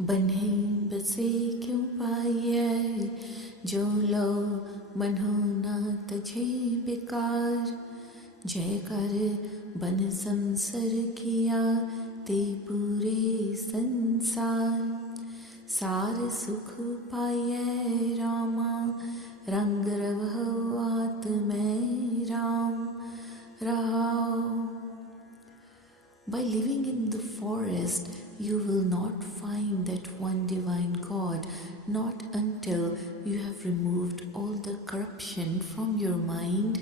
बन्हे बसे क्यों पाइए, जो लो मन हो न तझे बेकार। जय कर बन संसर किया, ते पूरे संसार। सार सुख पाइए रामा, रंग रवहु आत में Ram रहाओ। By living in the forest, you will not find that one divine God, not until you have removed all the corruption from your mind.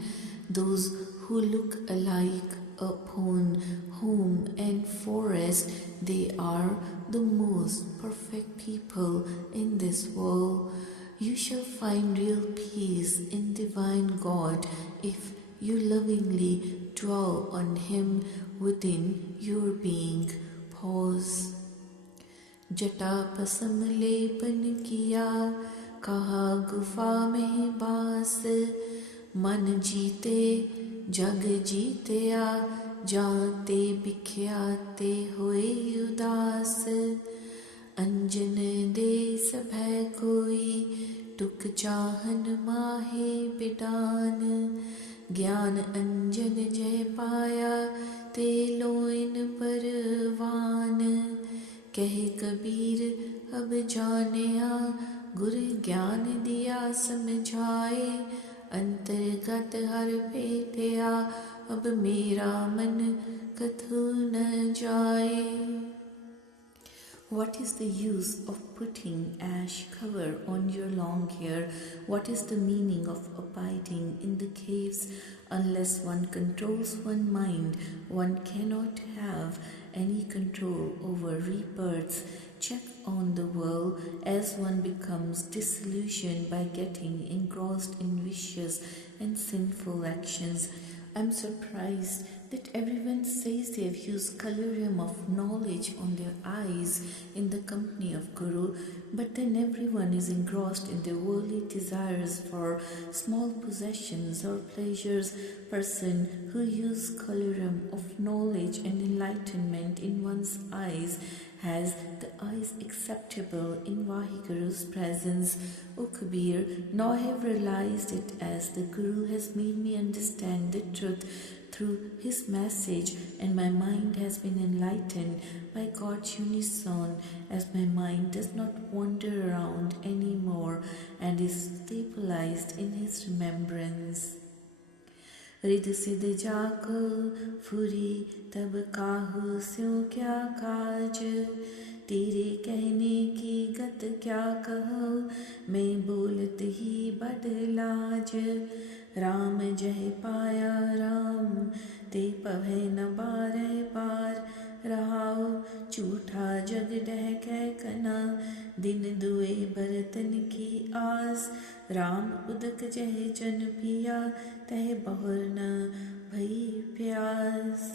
Those who look alike upon home and forest, they are the most perfect people in this world. You shall find real peace in divine God if you lovingly dwell on Him within your being. Pause. जटा पसम लेपन किया, कहा गुफा में बास। मन जीते जग जीतया, जाते बिख्याते हुए उदास। अंजन दे सभय कोई, टुक चाहन माहे बिडान। ज्ञान अंजन जय पाया, ते लोइन परवान। कहे कबीर अब जानिया, गुर ज्ञान दिया समझाए। अंतर्गत हर भेटया, अब मेरा मन कथु न जाए। What is the use of putting ash cover on your long hair? What is the meaning of abiding in the caves? Unless one controls one's mind, one cannot have any control over rebirths. Check on the world as one becomes disillusioned by getting engrossed in vicious and sinful actions. I'm surprised that everyone says they have used colorium of knowledge on their eyes in the company of Guru, but then everyone is engrossed in their worldly desires for small possessions or pleasures. Person who uses colorium of knowledge and enlightenment in one's eyes has the eyes acceptable in Vaheguru's presence. O Kabir, now I have realized it as the Guru has made me understand the truth through his message, and my mind has been enlightened by God's unison, as my mind does not wander around anymore and is stabilized in his remembrance. रिद सिद जाको फुरी, तब काहू स्यों क्या काज। तेरे कहने की गत क्या कहो, मैं बोलत ही बड़ लाज। राम जय पाया राम, ते पवै न बारह बार। रहाओ झूठा जग डहकै कना, दिन दुए बरतन की आस। राम उदक जय जन पिया, तह बहुर न भई प्यास।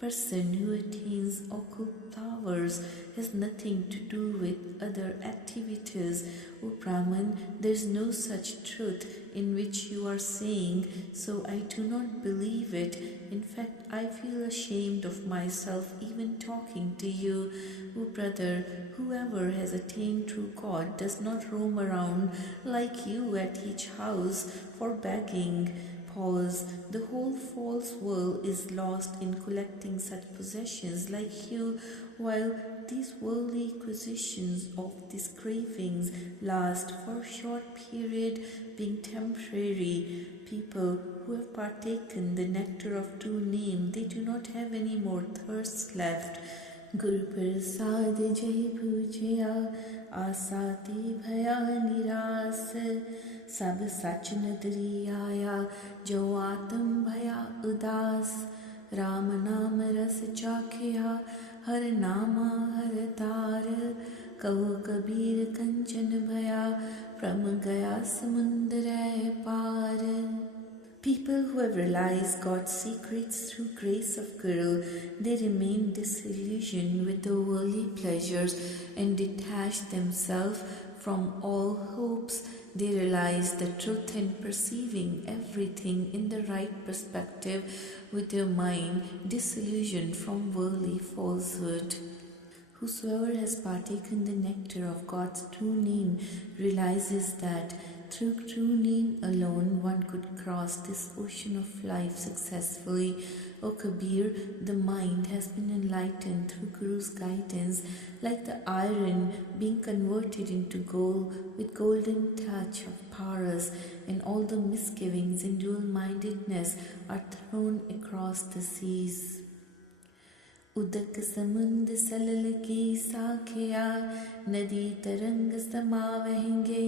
Person who attains occult powers has nothing to do with other activities. O Brahman, there is no such truth in which you are saying, so I do not believe it. In fact, I feel ashamed of myself even talking to you. O brother, whoever has attained true God does not roam around like you at each house for begging. Pause. The whole false world is lost in collecting such possessions like you, while these worldly acquisitions of these cravings last for a short period, being temporary. People who have partaken the nectar of true name, they do not have any more thirst left. Guru Prasad Jai Pujya, आसाती भया निरास। सब सच नदरी आया, जो आत्म भया उदास। राम नाम रस चाखिया, हर नामा हर तार। कहो कबीर कंचन भया, भ्रम गया समुद्र पार। People who have realized God's secrets through grace of Guru, they remain disillusioned with the worldly pleasures and detach themselves from all hopes. They realize the truth and perceiving everything in the right perspective with their mind disillusioned from worldly falsehood. Whosoever has partaken the nectar of God's true name realizes that through true name alone one could cross this ocean of life successfully. O Kabir, the mind has been enlightened through Guru's guidance, like the iron being converted into gold with golden touch of paras, and all the misgivings and dual-mindedness are thrown across the seas. उदक समुंद सलल की साखिया नदी तरंग समावहेंगे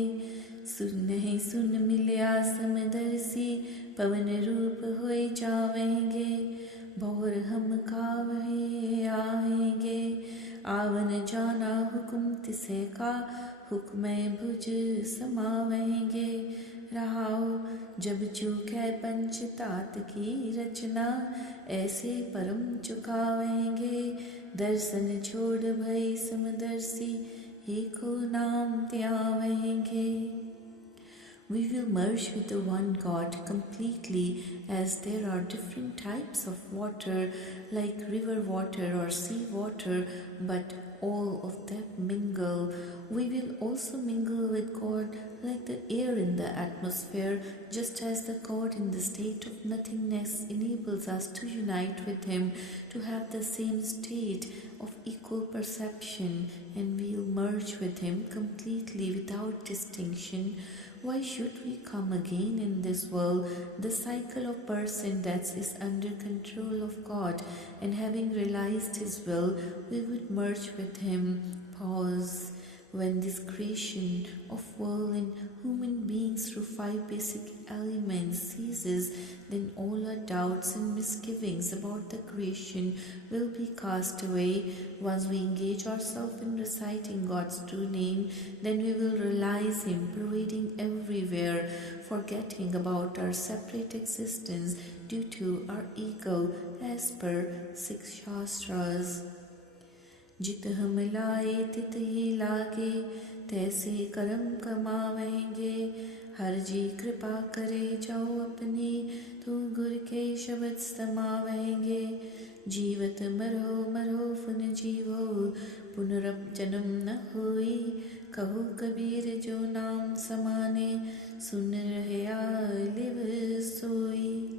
सुन ही सुन मिलिया समदर्शी पवन रूप होए जावेंगे भौर हम कावहे आएंगे आवन जाना हुक्म तिसे का हुक्म भुज समावेंगे रहाओ जब चूके पंचतात की रचना ऐसे परम चुकावेंगे दर्शन छोड़ भई समदर्शी एको नाम त्यावेंगे. We will merge with the one God completely, as there are different types of water like river water or sea water, but all of them mingle. We will also mingle with God like the air in the atmosphere, just as the God in the state of nothingness enables us to unite with Him, to have the same state of equal perception, and we will merge with Him completely without distinction. Why should we come again in this world? The cycle of births and deaths is under control of God, and having realized His will, we would merge with Him. Pause. When this creation of world and human beings through 5 basic elements ceases, then all our doubts and misgivings about the creation will be cast away. Once we engage ourselves in reciting God's true name, then we will realize Him pervading everywhere, forgetting about our separate existence due to our ego as per 6 Shastras. जित हम लाए तित ही लागे तैसे कर्म कमावेंगे हर जी कृपा करे जाओ अपनी तो गुर के शब्द समावेंगे जीवत मरो मरो फुन जीवो पुनरब जन्म न होई कहो कबीर जो नाम समाने सुन रहे लिव सोई.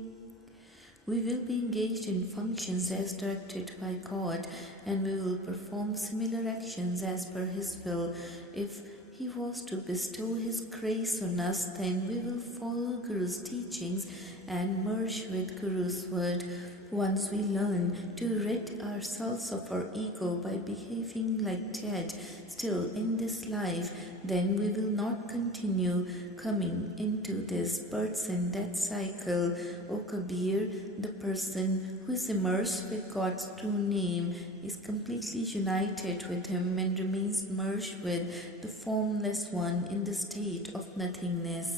We will be engaged in functions as directed by God, and we will perform similar actions as per His will. If He was to bestow His grace on us, then we will follow Guru's teachings and merge with Guru's word. Once we learn to rid ourselves of our ego by behaving like dead still in this life, then we will not continue coming into this births and death cycle. O Kabir, the person who is immersed with God's true name is completely united with Him and remains merged with the formless one in the state of nothingness.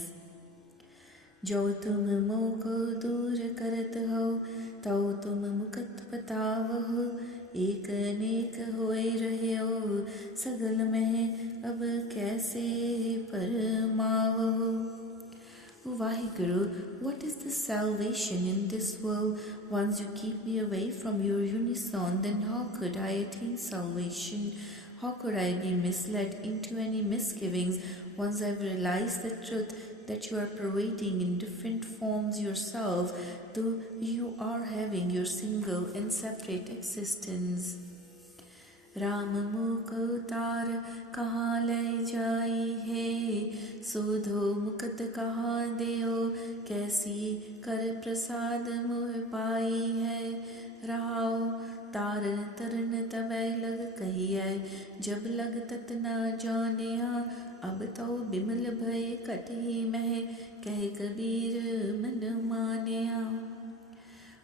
जो तुम मोको दूर करत हो तो तुम मुकत बतावहो एक अनेक होए रहे हो सगल में अब कैसे परमावहो. Vaheguru, what is the salvation in this world? Once you keep me away from your unison, then how could I attain salvation? How could I be misled into any misgivings once I've realized the truth that you are pervading in different forms yourself, though you are having your single and separate existence? Ram मुख उतार कहाँ ले जाई है सोधो मुकत कहाँ देओ कैसी कर प्रसाद मुह पाई है रहाओ तारन तरन तबै लग कहिए जब लग तत न जानिया अब तो बिमल भय कटही मह कह कबीर मन मानिया.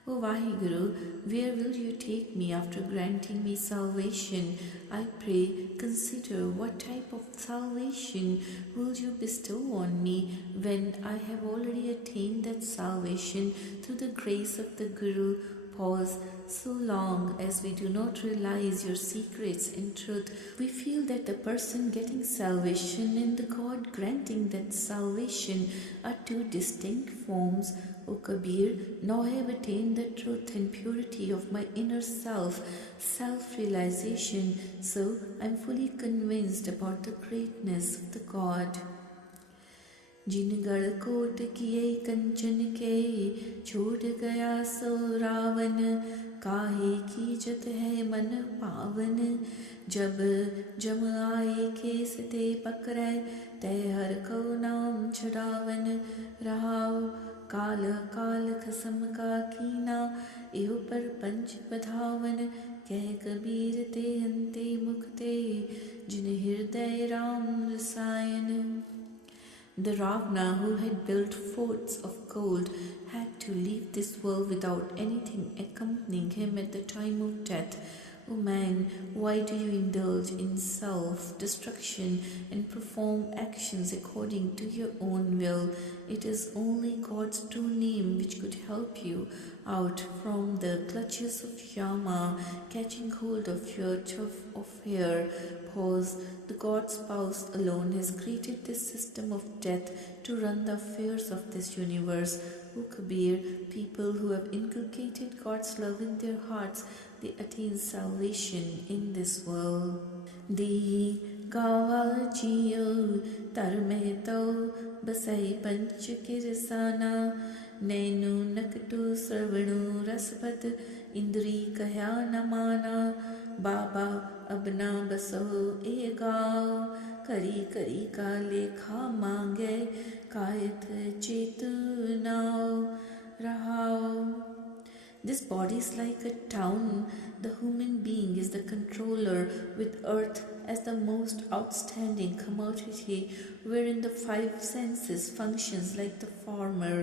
O Vaheguru, where will you take me after granting me salvation? I pray, consider what type of salvation will you bestow on me when I have already attained that salvation through the grace of the Guru. Pause. So long as we do not realize your secrets in truth, we feel that the person getting salvation and the God granting that salvation are two distinct forms. O Kabir, now I have attained the truth and purity of my inner self, self-realization, so I am fully convinced about the greatness of the God. जिन गढ़कोट किए कंचन के छूट गया सो रावण काहे कीजत है मन पावन जब जम आए खेस ते पकड़े तय हर को नाम छुड़ावन रहाओ काल काल खसम का कीना इहो पर पंच बधावन कह कबीर ते अंते मुक्ते जिन हृदय राम रसायन. The Ravana, who had built forts of gold, had to leave this world without anything accompanying him at the time of death. O man, why do you indulge in self-destruction and perform actions according to your own will? It is only God's true name which could help you out from the clutches of Yama, catching hold of your tuft of hair. Pause. The God spouse alone has created this system of death to run the affairs of this universe. O Kabir, people who have inculcated God's love in their hearts, they attain salvation in this world. Dehi gawa jiyo tarmeto basai panch kirsana नैनु नकटु सर्वणु रसपत इंद्री कह्या न माना बाबा अब ना बसो ए गाओ करी करी का लेखा मांगे कायत चेतनाओ रहाओ. This body is like a town. The human being is the controller, with earth as the most outstanding commodity, wherein the five senses functions like the farmer.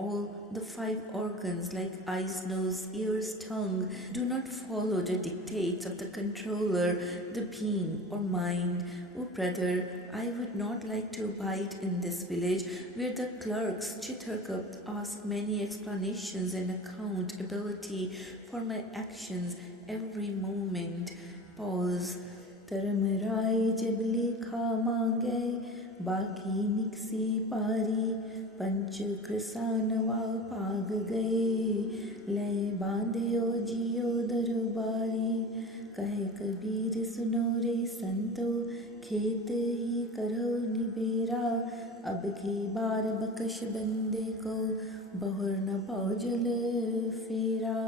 All the five organs like eyes, nose, ears, tongue do not follow the dictates of the controller, the being or mind. O brother, I would not like to abide in this village where the clerks Chitargupt ask many explanations and accountability for my actions every moment. Pause. Taramrai jab lekha mange बाकी निकसी पारी पंच कृसानवा पाग गए लय बांधे ओ जियो दरबारी कहे कबीर सुनो रे संतो खेत ही करो निबेरा अब की बार बकश बंदे को बहुर न पाओ जल फेरा.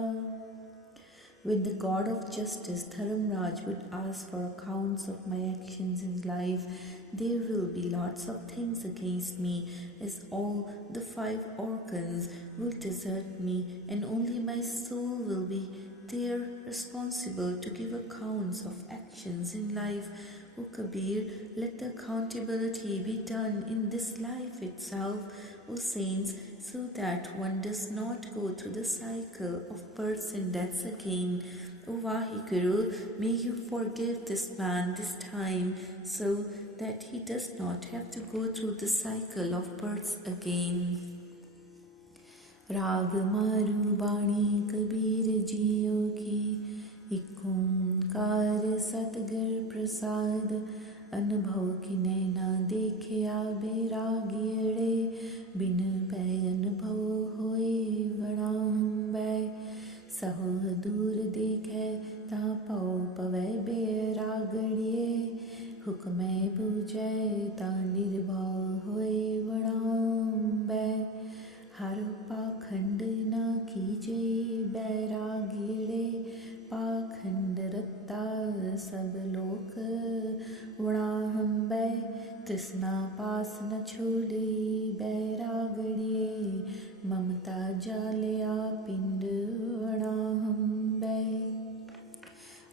When the God of justice, Dharamraj, would ask for accounts of my actions in life, there will be lots of things against me, as all the five organs will desert me, and only my soul will be there responsible to give accounts of actions in life. O Kabir, let the accountability be done in this life itself, O saints, so that one does not go through the cycle of births and deaths again. O Vaheguru, may you forgive this man this time, so that he does not have to go through the cycle of births again. राग मारू बाणी कबीर जियो की एक ओंकार सतगुर प्रसाद अनुभव की नैना देखे बेरागियड़े बिन पै अनुभव होए बड़ाम्बै सहो दूर देखे ता पाओ पवै बेरागड़िए हुक्मै पूजै ता निर्भव होए बड़ाम्बै हर पाखंड न कीजे बैरागिड़े पाखंड रत्ता सब लोक वणाहम्बै तृष्णा पास न छोड़ी बैरागड़िए ममता जालया पिंड वणाहम्बै.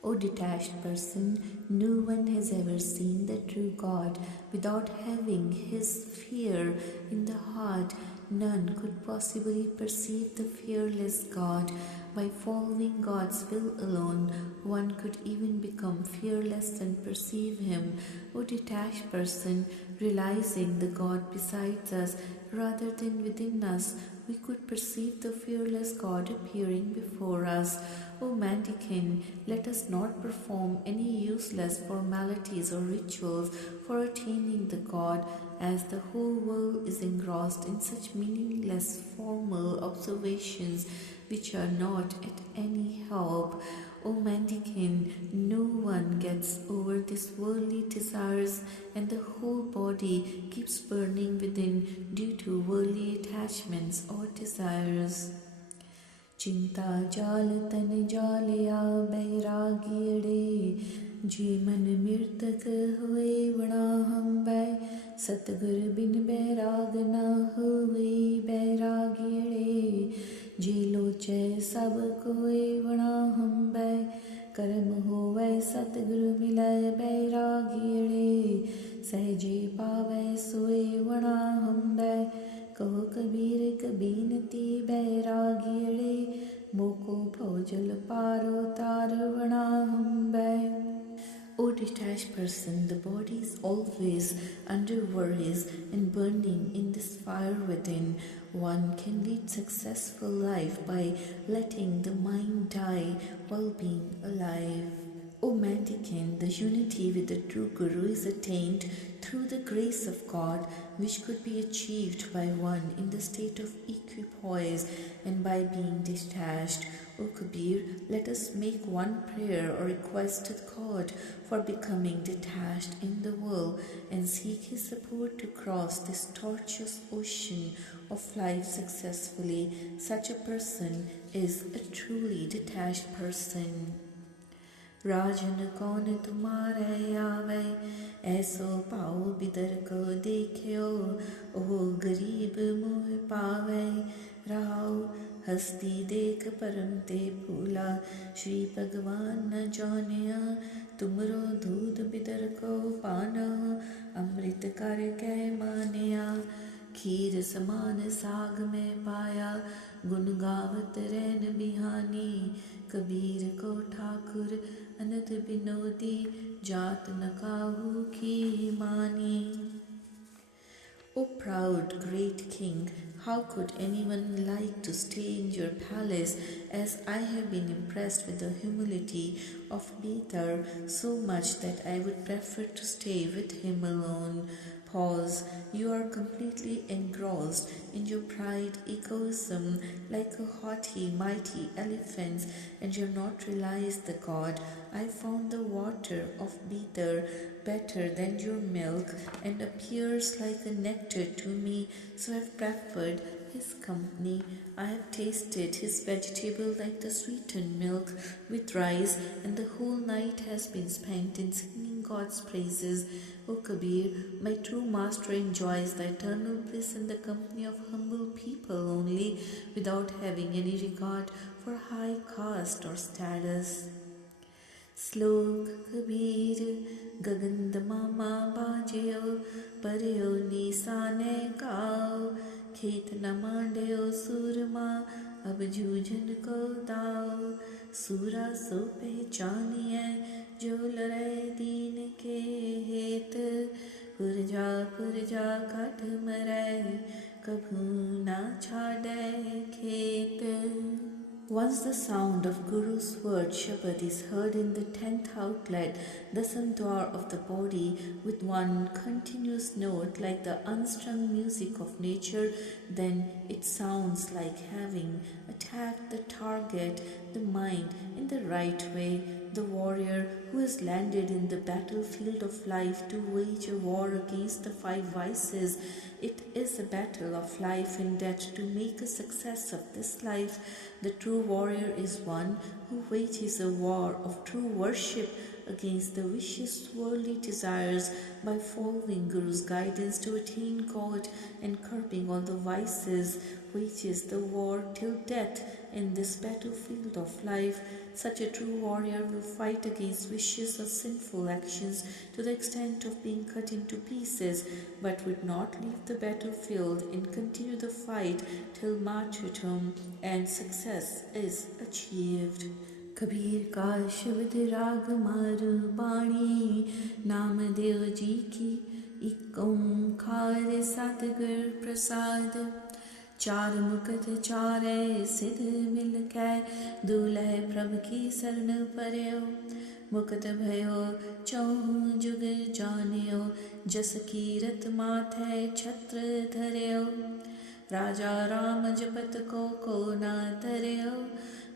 O detached person, no one has ever seen the true God without having his fear in the heart. None could possibly perceive the fearless God. By following God's will alone, one could even become fearless and perceive Him. O detached person, realizing the God besides us rather than within us, we could perceive the fearless God appearing before us. O Mandikin, let us not perform any useless formalities or rituals for attaining the God, as the whole world is engrossed in such meaningless formal observations which are not at any help. O Mandikin, no one gets over these worldly desires, and the whole body keeps burning within due to worldly attachments or desires. चिंता जाल तन जालिया बैरागियड़े जे मन मृतक हुए वणा हम बै सतगुर बिन बैराग न हुए बैरागियड़े जे लोचे सब कोए वणा हम बै कर्म होवे सतगुरु मिलै बैरागियड़े सहजे पावै सोए वणा हम बै कहो कबीर कबीनती बैरागियड़े मोको भौजल पारो तार वणा हम बै. O detached person, the body is always under worries and burning in this fire within. One can lead successful life by letting the mind die while being alive. O Mandikin, the unity with the true Guru is attained through the grace of God, which could be achieved by one in the state of equipoise and by being detached. O Kabir, let us make one prayer or request to God for becoming detached in the world and seek His support to cross this tortuous ocean of life successfully. Such a person is a truly detached person. राजन कौन तुम्हारे आवे ऐसो पाओ बिदर को देखियो ओ गरीब मोह पावे राव हस्ती देख परम ते भूला श्री भगवान न जानिया तुमरो दूध बिदर को पाना अमृत कर कै मानिया खीर समान साग में पाया गुण गावत रैन बिहानी कबीर को ठाकुर अनथ बिनोदी जात न काहू की मानी. O proud great king, how could anyone like to stay in your palace, as I have been impressed with the humility of Bidar so much that I would prefer to stay with him alone. Pause. You are completely engrossed in your pride, egoism, like a haughty, mighty elephant, and you have not realized the God. I found the water of Bidar better than your milk, and appears like a nectar to me, so I have preferred his company. I have tasted his vegetable like the sweetened milk with rice, and the whole night has been spent in singing God's praises. O Kabir, my true master enjoys the eternal bliss in the company of humble people only, without having any regard for high caste or status. Slok Kabir Gagand Mama Bajeo Pareo Nisane Kao Khet Namandeo Surma अब जूझन को दाओ सूरा सो पहचानिए जो लड़े दीन के हेत पुरजा काट मरे कभू ना छाड़े खेत. Once the sound of Guru's word Shabad is heard in the 10th outlet, the sandwar of the body, with one continuous note like the unstrung music of nature, then it sounds like having attacked the target, the mind, in the right way. The warrior who has landed in the battlefield of life to wage a war against the 5 vices. It is a battle of life and death to make a success of this life. The true warrior is one who wages a war of true worship against the vicious worldly desires by following Guru's guidance to attain God and curbing all the vices, wages the war till death in this battlefield of life. Such a true warrior will fight against vicious or sinful actions to the extent of being cut into pieces, but would not leave the battlefield and continue the fight till martyrdom and success is achieved. Kabir का शब्द राग मारू बाणी नामदेव जी की एक ओंकार सतगुर प्रसाद चार मुकत चारै सिद्ध मिल कै दूल्ह प्रभ की शरण परयो मुकत भयो चौहु जुग जानियो जस कीरत माथै छत्र धरयो राजा राम जपत को ना तरयो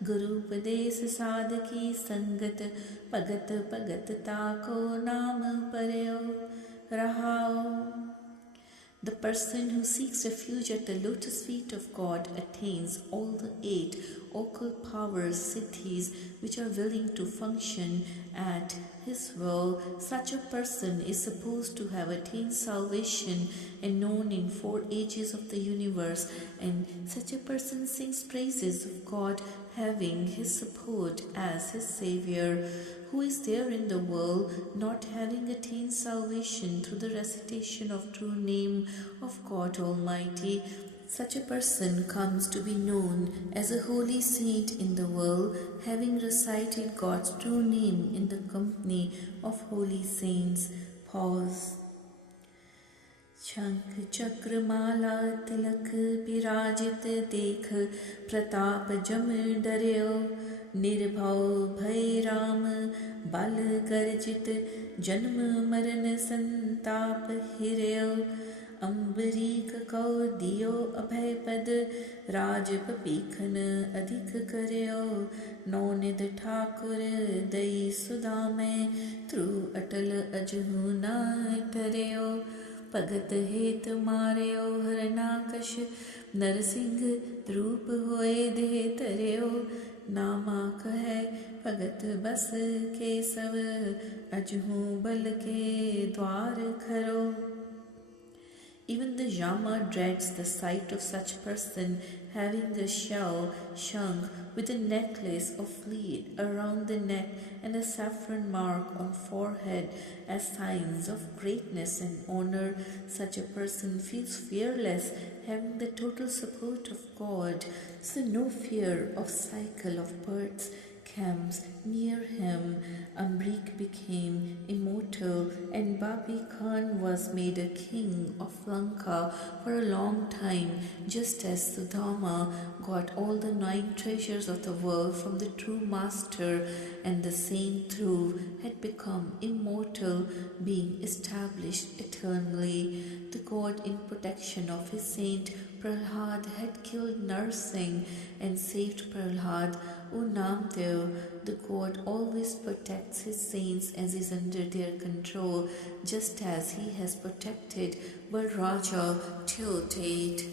गुरु उपदेश साध की संगत भगत भगत ताको नाम परयो रहाओ The person who seeks refuge at the lotus feet of God attains all the 8 occult powers, siddhis, which are willing to function at His will. Such a person is supposed to have attained salvation and known in 4 ages of the universe, and such a person sings praises of God, having His support as his Savior. Who is there in the world not having attained salvation through the recitation of true name of God Almighty? Such a person comes to be known as a holy saint in the world, having recited God's true name in the company of holy saints. Pause. शंख चक्र माला तिलक विराजित देख प्रताप जम डर्यो निर्भव भय राम बल गर्जित जन्म मरण संताप हिर्यो अम्बरीक कौ दियो अभय पद राज पपीखन अधिक करयो नौनिध ठाकुर दई सुधा में त्रु अटल अजहु न तरयो भगत हेत मार्यो हरनाकश नरसिंह रूप होए देह तरयो नामा कहे भगत बस के सब अजहू बल के द्वार खरो Even the Yama dreads the sight of such person having a shell shung with a necklace of fleet around the neck and a saffron mark on forehead as signs of greatness and honor. Such a person feels fearless, having the total support of God, so no fear of cycle of births camps near him. Amrik became immortal and Babi Khan was made a king of Lanka for a long time, just as Sudama got all the 9 treasures of the world from the true master, and the same Dhruv had become immortal, being established eternally. The God in protection of his saint Prahlad had killed Narsingh and saved Prahlad. O Namdev, the God always protects his saints as is under their control, just as he has protected Varaja till date.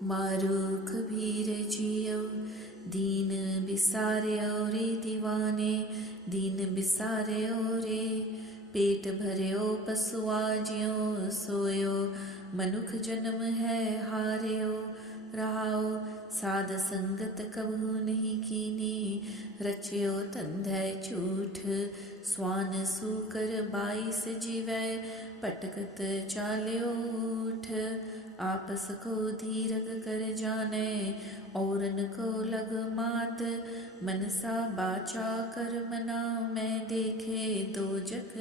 Maru Kabir Jiyo, Deen Bisareo re Divane, Deen Bisareo re, पेट भर्यो पसुआ ज्यो सोयो मनुख जन्म है हार्यो रहाओ साध संगत कबहू नहीं कीनी रच्यो तंधै झूठ स्वान सूकर 22 जीवै पटकत चाल्यो उठ आपस को धीरग कर जाने औरन को लग मात मनसा बाचा कर मना मैं देखे दो जग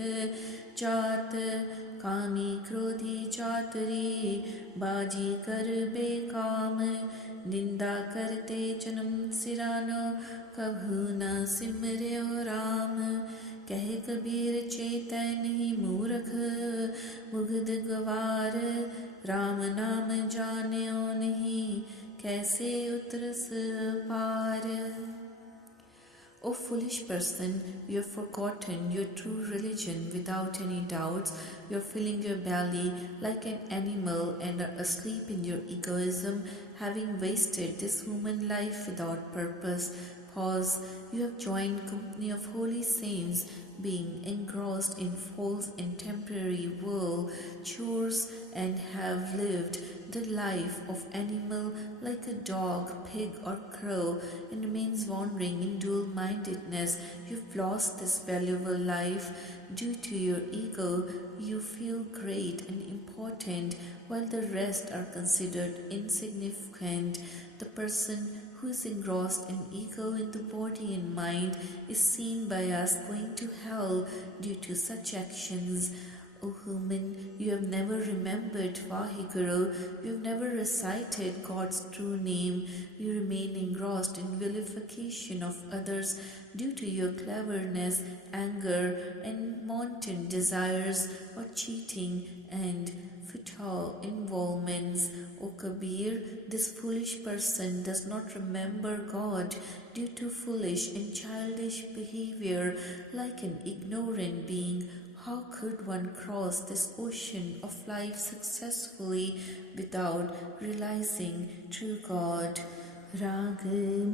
जात कामी क्रोधी चातरी बाजी कर बेकाम निंदा करते जन्म सिरानो कभू न सिमर्यो राम कह कबीर चेतै नहीं मूर्ख मुग्ध गवार राम नाम जान्यो नहीं कैसे उतरस पार O foolish person, you have forgotten your true religion without any doubts. You are filling your belly like an animal and are asleep in your egoism, having wasted this human life without purpose. Pause. You have joined company of holy saints, being engrossed in false and temporary world chores, and have lived the life of animal like a dog, pig or crow, and remains wandering in dual-mindedness. You've lost this valuable life. Due to your ego, you feel great and important, while the rest are considered insignificant. The person who is engrossed in ego in the body and mind is seen by us going to hell due to such actions. O human, you have never remembered Vaheguru, you have never recited God's true name, you remain engrossed in vilification of others due to your cleverness, anger, and wanton desires, or cheating and futile involvements. O Kabir, this foolish person does not remember God due to foolish and childish behavior like an ignorant being. How could one cross this ocean of life successfully without realizing true God? राग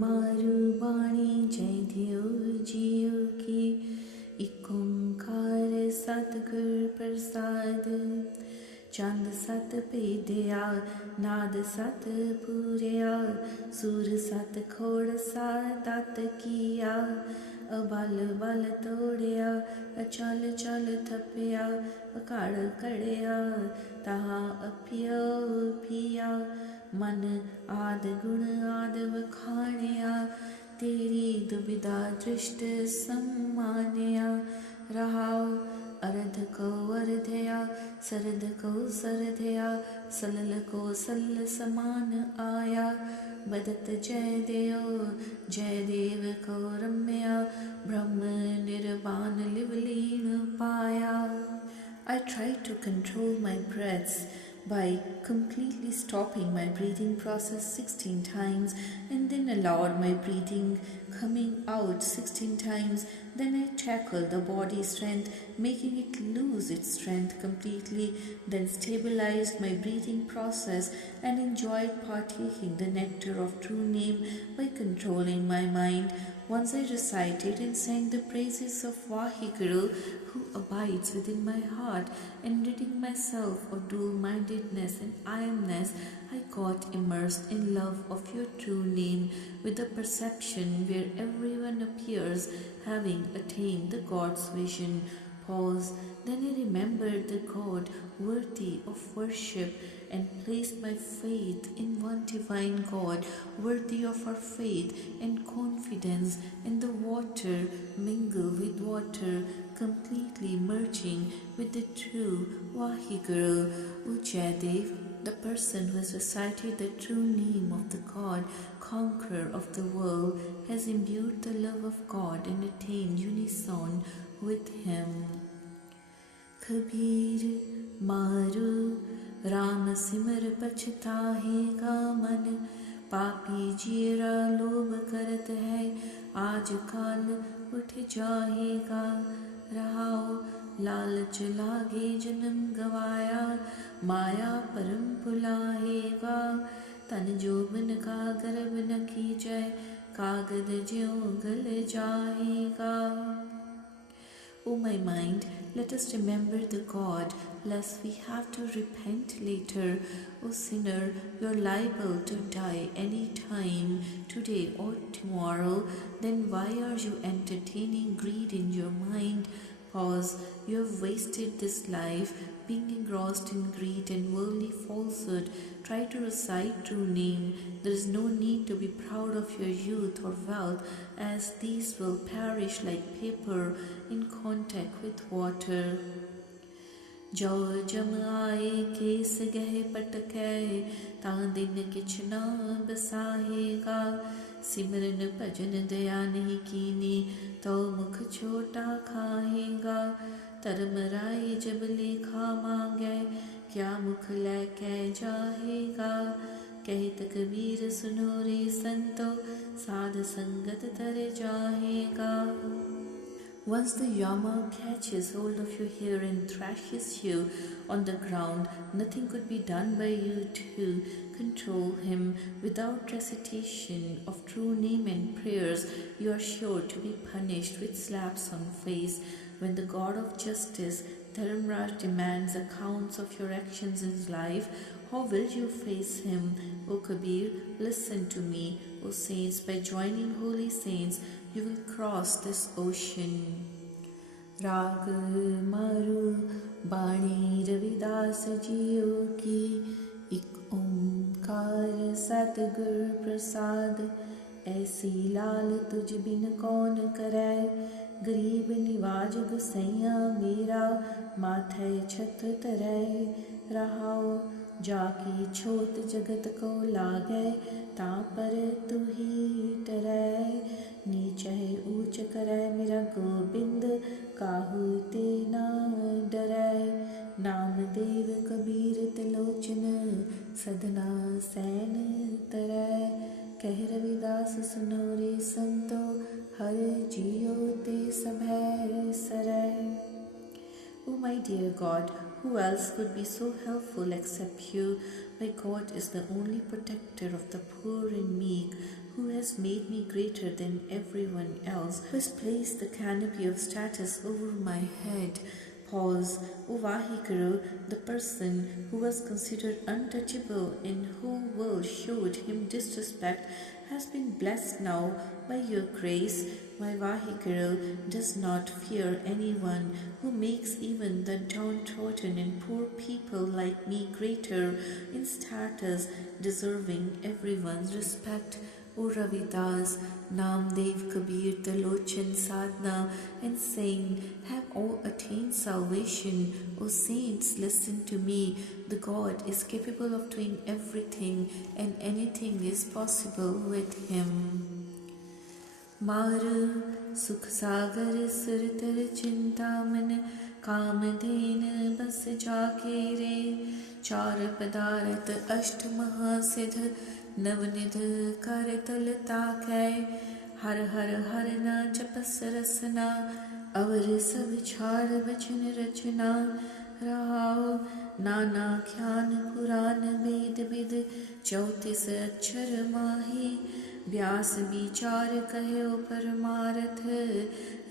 मारु बाणी जय देव जियो की एक ओंकार सतगुर प्रसाद चंद सत पेदया नाद सत पूरया सूर सत खोड़ सा दत किया अबल बल तोड़या अचल चल थपया अकड़ कड़या तहा अपियो पिया मन आद गुण आद वखाणया तेरी दुबिधा दृष्ट सम्मानया रहाओ अर्ध को अर्धया सरद को सरधया सलल को सल समान आया बदत जय देव को रम्या ब्रह्म निर्वाण लिवलीन पाया. I tried to control my breaths by completely stopping my breathing process 16 times and then allowed my breathing coming out 16 times. Then I tackled the body strength, making it lose its strength completely, then stabilized my breathing process and enjoyed partaking the nectar of true name by controlling my mind. Once I recited and sang the praises of Vaheguru, who abides within my heart, and ridding myself of dual-mindedness and I-amness, I got immersed in love of your true name, with a perception where everyone appears having attained the God's vision. Pause. Then I remembered the God worthy of worship and placed my faith in one divine God worthy of our faith and confidence in the water mingle with water, completely merging with the true Vaheguru. Ujayadev, the person who has recited the true name of the God, conqueror of the world, has imbued the love of God and attained unison with him. Kabir मारू राम सिमर पछताहेगा मन पापी जीरा लोभ करत है आज काल उठ जाएगा रहाओ लालच लागे जन्म गवाया माया परम भुलाएगा तन जोबन का गर्भ न कीजय कागद ज्यों गल जाएगा. O my mind, let us remember the God, lest we have to repent later. O sinner, you are liable to die any time, today or tomorrow. Then why are you entertaining greed in your mind? Pause. You have wasted this life being engrossed in greed and worldly falsehood. Try to recite true name. There is no need to be proud of your youth or wealth, as these will perish like paper in contact with water. जो जम आए case गहे पटकै तां दिन किछ ना बसाहेगा सिमरन भजन दया नहीं कीनी तो मुख छोटा खाहेगा धर्म राय जब लेखा मांगे क्या मुख लेके जाहेगा कहत कबीर सुनो रे संतो साध संगत तर जाहेगा. Once the Yama catches hold of your hair and thrashes you on the ground, nothing could be done by you to control him. Without recitation of true name and prayers, you are sure to be punished with slaps on face. When the God of justice, Dharamraj, demands accounts of your actions in life, how will you face him? O Kabir, listen to me. O saints, by joining holy saints, you will cross this ocean. राग मारू बाणी रविदास जियो की एक ओंकार सतगुर प्रसाद ऐसी लाल तुझ बिन कौन करे गरीब निवाज गुसैया मेरा माथे छत्र तरय रहाओ, जाकी छोट जगत को लागे, ता पर तू ही टरै। नीच है ऊंच करय मेरा गोबिंद, काहू ते ना डरै। नामदेव कबीर तिलोचन, सदना सैन तरय। कह रविदास सुनो रे संतो, हर जियो ते सभै Saryu. O my dear God, who else could be so helpful except you? My God is the only protector of the poor and meek, who has made me greater than everyone else, who has placed the canopy of status over my head. Pause. O Vaheguru, the person who was considered untouchable and whole world showed him disrespect has been blessed now by your grace. My Vaheguru does not fear anyone, who makes even the downtrodden and poor people like me greater in status, deserving everyone's respect. O Ravidas, Namdev, Kabir, Talochan, Sadhna, and Saint have all attained salvation. O saints, listen to me. The God is capable of doing everything, and anything is possible with Him. मार सुख सागर सुरतर चिंतामन, कामधेन बस जाके रे। चार पदारथ अष्ट महासिद्ध, नवनिध कर तल ताकै। हर हर हर ना जपस रसना, अवर सब छाड़ बचन रचना। रहाओ नाना ख्यान पुराण वेद विद, 34 अक्षर माही। व्यास विचार कहो परमारथ,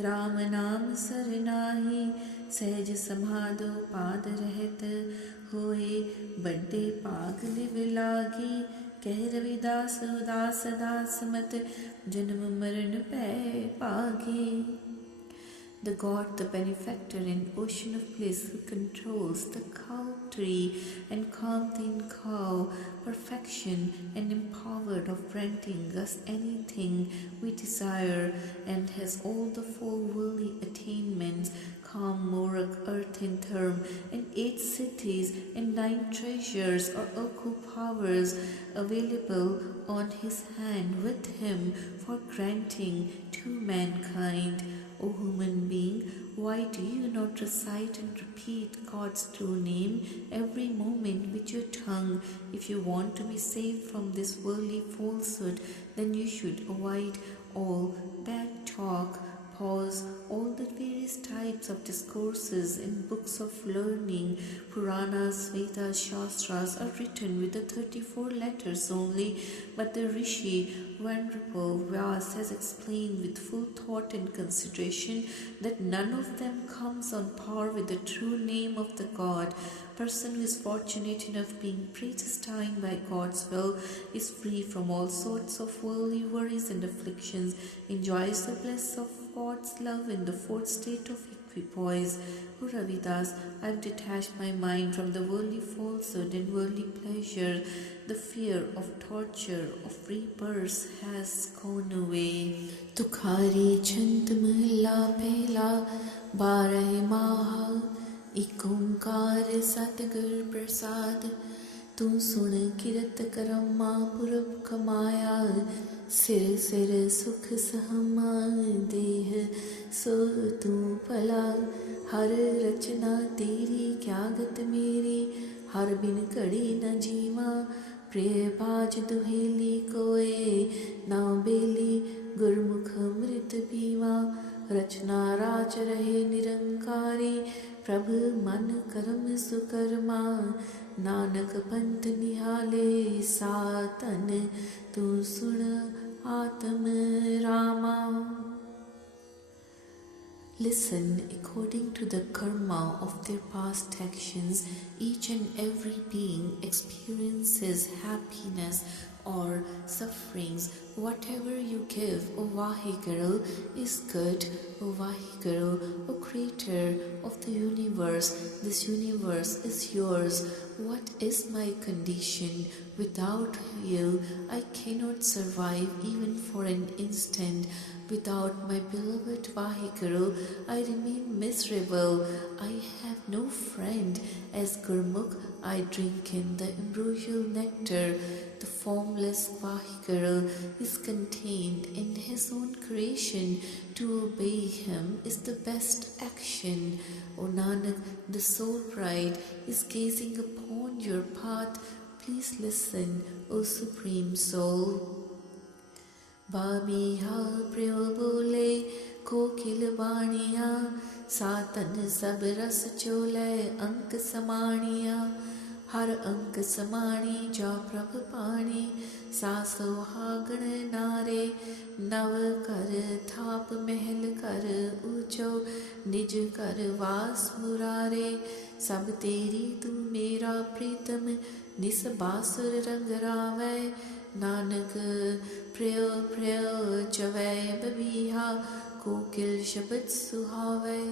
राम नाम सरनाही। सहज समाधो पाद रहत, होए बड्डे पागल विलागी। कह रविदास उदास दास मत, जन्म मरण पै Pagi. The God, the benefactor and ocean of bliss, who controls the cow tree and calmed in cow, perfection and empowered of granting us anything we desire, and has all the four worldly attainments, calm, morak, earth and therm, and 8 cities and 9 treasures or occult powers available on his hand with him for granting to mankind. O human being, why do you not recite and repeat God's true name every moment with your tongue? If you want to be saved from this worldly falsehood, then you should avoid all bad talk. Pause. All the various types of discourses in books of learning, Puranas, Vedas, Shastras, are written with the 34 letters only, but the Rishi, Venerable Vyas, has explained with full thought and consideration that none of them comes on par with the true name of the God. Person who is fortunate enough being predestined by God's will is free from all sorts of worldly worries and afflictions, enjoys the bliss of God's love in the 4th state of equipoise. O Ravidas, I have detached my mind from the worldly falsehood and worldly pleasure. The fear of torture, of rebirth has gone away. Tukhari chant mahla pehla, 12 maha, एक ओंकार सतगुर प्रसाद। तू सुन किरत करम्मा पुरब कमाया, सिर सिर सुख सहमा देह सो तू भला। हर रचना तेरी क्या गत मेरी, हर बिन घड़ी न जीवा। प्रिय बाज दुहेली कोए, ना बेली गुरमुख अमृत पीवा। रचना राज रहे निरंकारी, प्रभ मन कर्म सुकर्मा। नानक पंथ निहाले सातन, तू सुन आत्म Rama. Listen, according to the karma of their past actions, each and every being experiences happiness or sufferings. Whatever you give, O Vaheguru, is good. O Vaheguru, O Creator of the universe, this universe is yours. What is my condition? Without you, I cannot survive even for an instant. Without my beloved Vaheguru, I remain miserable. I have no friend. As Gurmukh, I drink in the ambrosial nectar. The formless Vaheguru is contained in his own creation. To obey him is the best action. O Nanak, the soul bride is gazing upon your path. Please listen, O Supreme Soul. बामिहा प्रियो बोले कोकिल बाणिया सातन सब रस चोले अंक समाणिया हर अंक समाणी जा प्रभ पाणी सा सुहागण नारे नव कर थाप महल कर ऊंचो निज कर वास मुरारे सब तेरी तू मेरा प्रीतम निस बासुर रंग रावै नानक प्रियो प्रियो चवै बबिहा कोकिल शब्द सुहावै.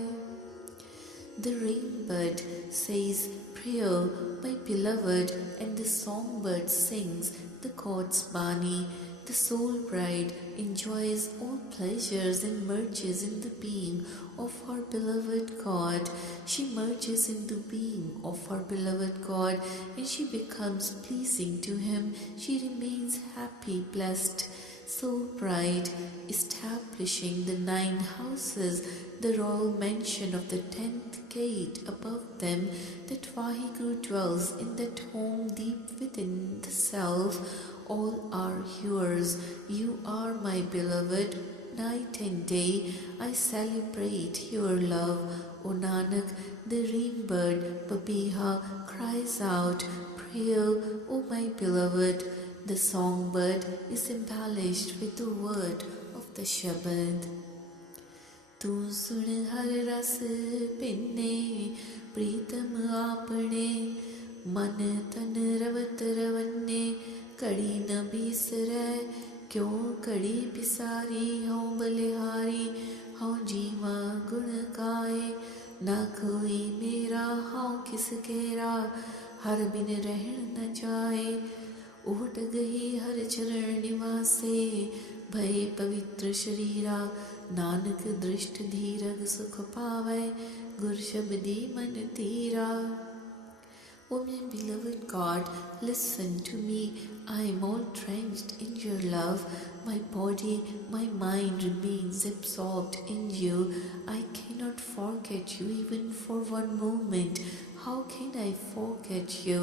The rainbird says, Priyo, my beloved, and the songbird sings the chord's bani. The soul bride enjoys all pleasures and merges in the being of her beloved God. She merges in the being of her beloved God and she becomes pleasing to him. She remains happy, blessed. Soul bride, establishing the 9 houses, the royal mansion of the 10th gate above them, that Vaheguru dwells in that home deep within the self. All are yours. You are my beloved. Night and day I celebrate your love. O Nanak, the rainbird Babiha cries out, Priyo, O my beloved. The songbird is embellished with the word of the Shabad. Tu sun har ras pinne pritam apne man tan ravat ravanne kadi na bisare क्यों कड़ी पिसारी हों बलिहारी हों जीवा गुण गाए ना कोई मेरा हों किस केरा हर बिन रहन न जाए उठ गई हर चरण निवासे भय पवित्र शरीरा नानक दृष्ट धीरग सुख पावै गुर शब्दी मन तीरा. O my beloved God, listen to me. I am all drenched in your love. My body, my mind remains absorbed in you. I cannot forget you even for one moment. How can I forget you?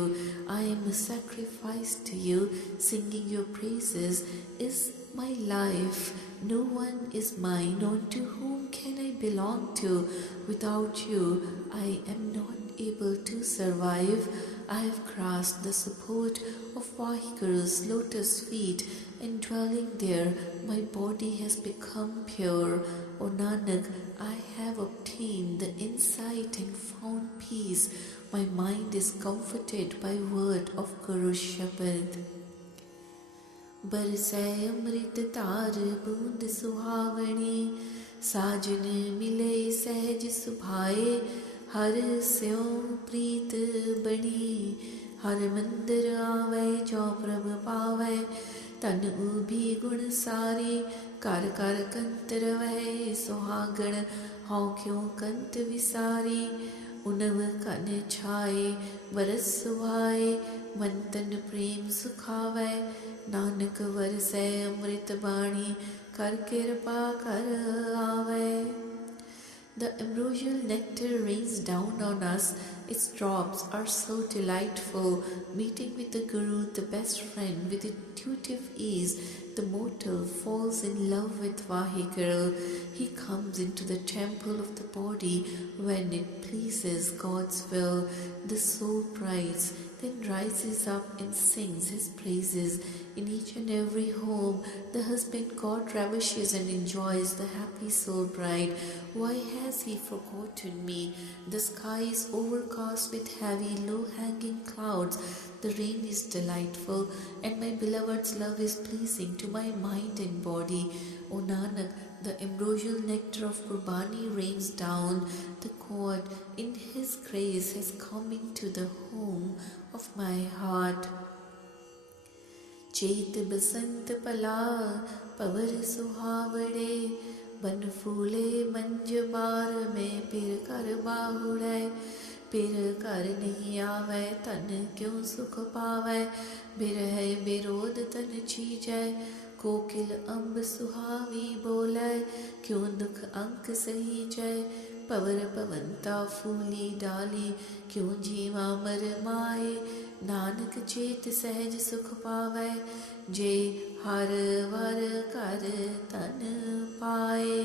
I am a sacrifice to you. Singing your praises is my life. No one is mine. On to whom can I belong to? Without you, I am not able to survive. I have grasped the support of Vaheguru's lotus feet, and dwelling there, my body has become pure. O Nanak, I have obtained the insight and found peace. My mind is comforted by word of Guru Shabad. बरसै अमृत तार बूंद सुहावनी साजन मिले सहज सुभाए हर स्यों प्रीत बनी हर मंदिर आवे जो प्रभ पावे तन उभी गुण सारी कर कर कंत रवै सुहागण हौ क्यों कंत विसारी उनव कन छाए बरस सुहाए मन तन प्रेम सुखावै नानक वरसै अमृत बाणी कर कृपा कर आवे. The ambrosial nectar rains down on us. Its drops are so delightful. Meeting with the Guru, the best friend, with intuitive ease, the mortal falls in love with Vaheguru. He comes into the temple of the body when it pleases God's will. The soul prides, then rises up and sings his praises. In each and every home, the husband God ravishes and enjoys the happy soul bride. Why has he forgotten me? The sky is overcast with heavy, low-hanging clouds. The rain is delightful, and my beloved's love is pleasing to my mind and body. O Nanak, the ambrosial nectar of Qurbani rains down. The God in his grace has come into the home of my heart. चेत बसंत पला power सुहावड़े बन फूले मंज बार में फिर कर बाहुड़े पिर कर नहीं आवे तन क्यों सुख पावे बिरह बिरोध तन चीजै कोकिल अम्ब सुहावी बोलै क्यों दुख अंक सही जय पवर पवनता फूली डाली क्यों जीवा मर माए नानक चेत सहज सुख पावै जे हर वर कर तन पाए।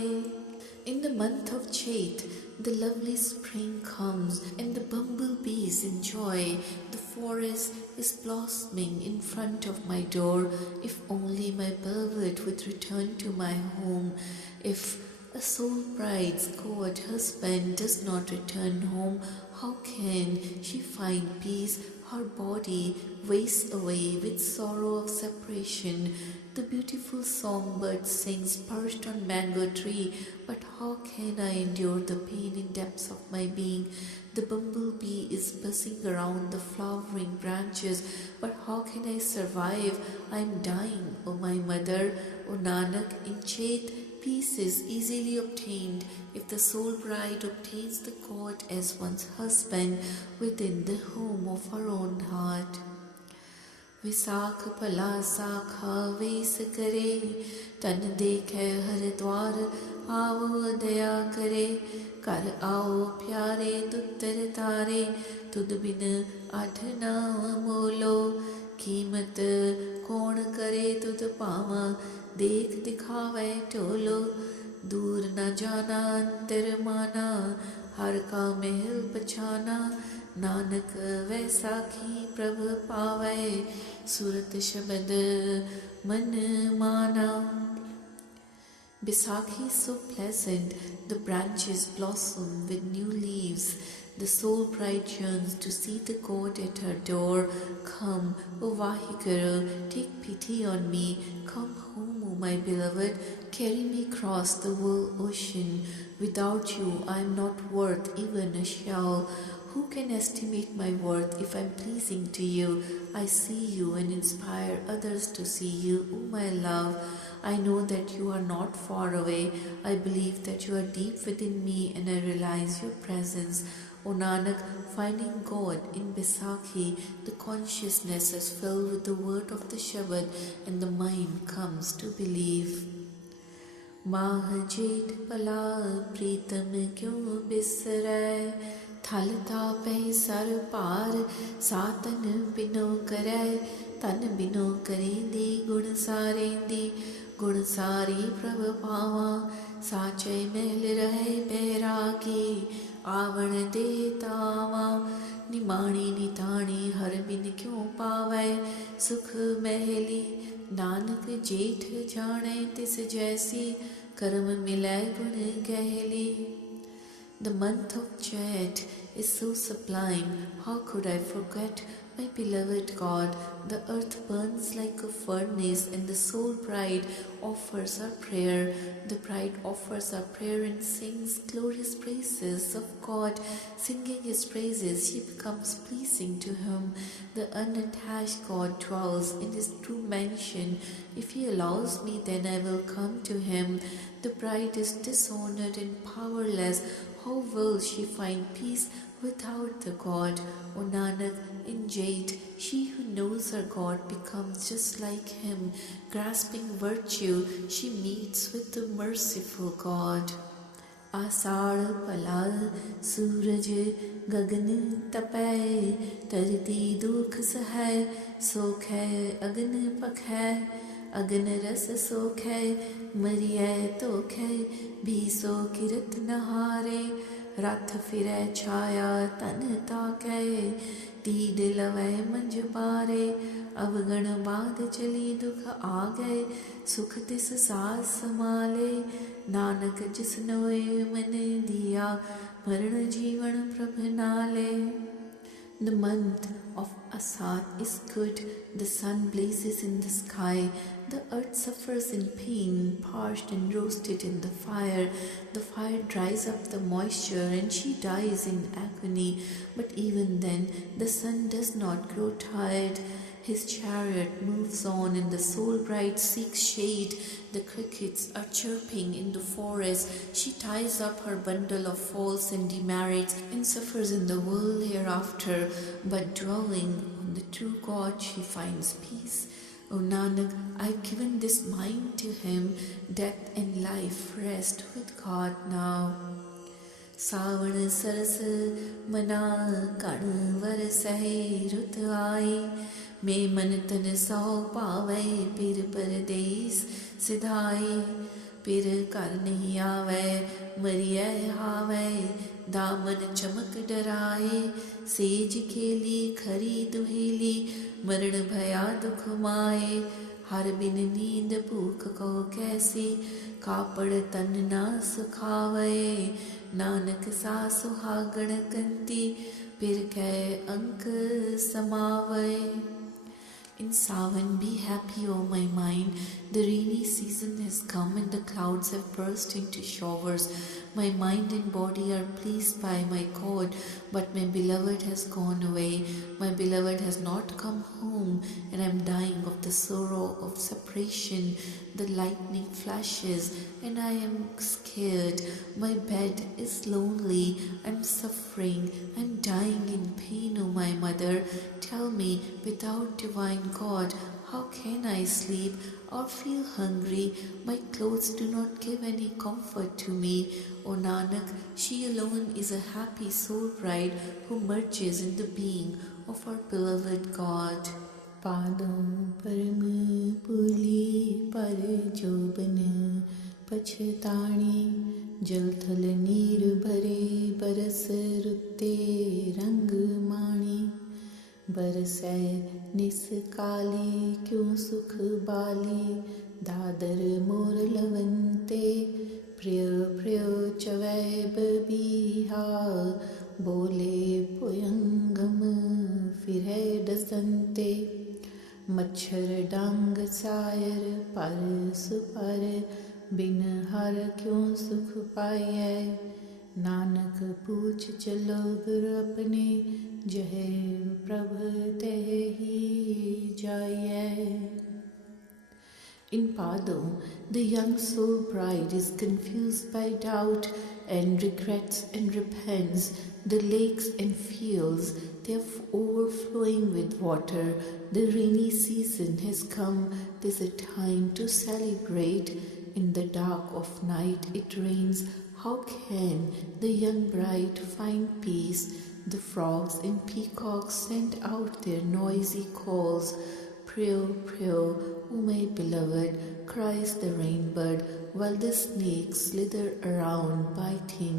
In the month of Chaith, the lovely spring comes and the bumblebees enjoy. The forest is blossoming in front of my door. If only my beloved would return to my home. If a soul bride's court husband does not return home, how can she find peace? Her body wastes away with sorrow of separation. The beautiful songbird sings perched on mango tree, but how can I endure the pain in depths of my being? The bumblebee is buzzing around the flowering branches, but how can I survive? I am dying, O my mother, O Nanak. In Chaith, peace is easily obtained if the soul bride obtains the court as one's husband within the home of her own heart. विसाख भला साखा वेस करे तन देखे हर द्वार आओ दया करे कर आओ प्यारे दुत्तर तारे तुद बिन आठ ना मोलो कीमत कौन करे तुद पावा देख दिखावे टोलो दूर न जाना अंतर माना हर का महल पछाना नानक वैसाखी प्रभ पावै सूरत शब्द मन माना। Baisakhi is so pleasant, the branches blossom with new leaves. The soul bride yearns to see the God at her door. Come, O Vaheguru, take pity on me. Come home, O my beloved, carry me across the world ocean. Without you, I am not worth even a shell. Who can estimate my worth if I am pleasing to you? I see you and inspire others to see you, O my love. I know that you are not far away. I believe that you are deep within me and I realize your presence. O Nanak, finding God in Baisakhi, the consciousness is filled with the word of the Shabad and the mind comes to believe. माह जेठ पला प्रीतम क्यों बिसरै थल तापै sir पार सातन बिनो करै तन बिनो करेंदी गुण सारेंदी गुण सारी प्रभ पावा साचे महल रहे बैरागी आवण दे तावा निमाणी निताणी हर बिन क्यों पावै सुख महली नानक जेठ जाने तिस जैसी कर्म मिलै गुण गहली। The month of Chaith is so sublime, how could I forget my beloved God? The earth burns like a furnace and the soul bride offers her prayer. The bride offers her prayer and sings glorious praises of God. Singing his praises, she becomes pleasing to him. The unattached God dwells in his true mansion. If he allows me, then I will come to him. The bride is dishonored and powerless. How will she find peace without the God? O Nanak, in Chaith, she who knows her God becomes just like him. Grasping virtue, she meets with the merciful God. आषाढ़ पलाल सूरज गगन तपै तरती दुख सहै सोखै अगन पखै अगन रस सोखै मरियै तोखै भी सो किरत नहारे रथ फिरै छाया तन ताकै तीड लवै मंज बारे अवगण बाद चली दुख आ गए सुख तिस सास समाले नानक जिस नोए मन दिया मरण जीवन प्रभ नाले। The month of Asad is good, the sun blazes in the sky, the earth suffers in pain, parched and roasted in the fire dries up the moisture and she dies in agony, but even then the sun does not grow tired. His chariot moves on and the soul bride seeks shade. The crickets are chirping in the forest. She ties up her bundle of false and demerits and suffers in the world hereafter. But dwelling on the true God, she finds peace. O Nanak, I've given this mind to him. Death and life rest with God now. सावन सरस मना कण वरसै रुत आई मैं मन तन सौ पावै फिर परदेस सिधाई फिर कर नहीं आवै मरियै हावै दामन चमक डराए सेज खेली खरी दुहेली मरण भया दुख माए हर बिन नींद भूख को कैसी कापड़ तन ना सुखावे नानक सा सुहागण कंती फिर कै अंक समावे. In Savan, be happy, O my mind. The rainy season has come and the clouds have burst into showers. My mind and body are pleased by my God, but my beloved has gone away. My beloved has not come home, and I am dying of the sorrow of separation. The lightning flashes, and I am scared. My bed is lonely. I am suffering. I am dying in pain, O my mother. Tell me, without divine God, how can I sleep or feel hungry? My clothes do not give any comfort to me. O Nanak, she alone is a happy soul bride who merges in the being of our beloved God. पादों परम पुली पर जोबन पछताणी जल थल नीर भरे बरस रुते रंग माणी बरसै निस काली क्यों सुख बाली दादर मोर लवंते प्रिय प्रिय चवै बबीहा बोले पुयंगम फिरै डसंते मच्छर डांग सायर पर सुपर बिन हर क्यों सुख पायै नानक पूछ चलो गुरु अपने जह प्रभ तह ही जायै. In Pado, the young soul bride is confused by doubt and regrets and repents. The lakes and fields, they are overflowing with water. The rainy season has come. There's a time to celebrate. In the dark of night it rains. How can the young bride find peace? The frogs and peacocks send out their noisy calls. Prio, prio, O my beloved, cries the rainbird, while the snakes slither around biting.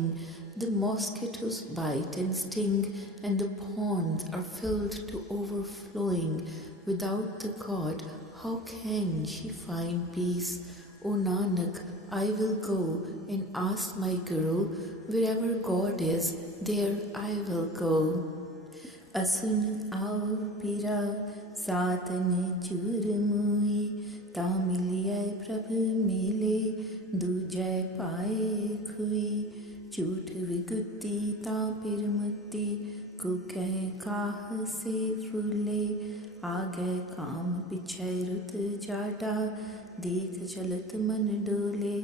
The mosquitoes bite and sting, and the ponds are filled to overflowing. Without the God, how can she find peace? O Nanak, I will go and ask my Guru. Wherever God is, there I will go. असुन आओ पीरा सातन चूर मुई ता मिलियै प्रभ मेले दूजै पाए खुई झूठ विगुती ता पिर मुक्ति कुकै काह से फूले आगे काम पिछै रुत जाडा देख चलत मन डोले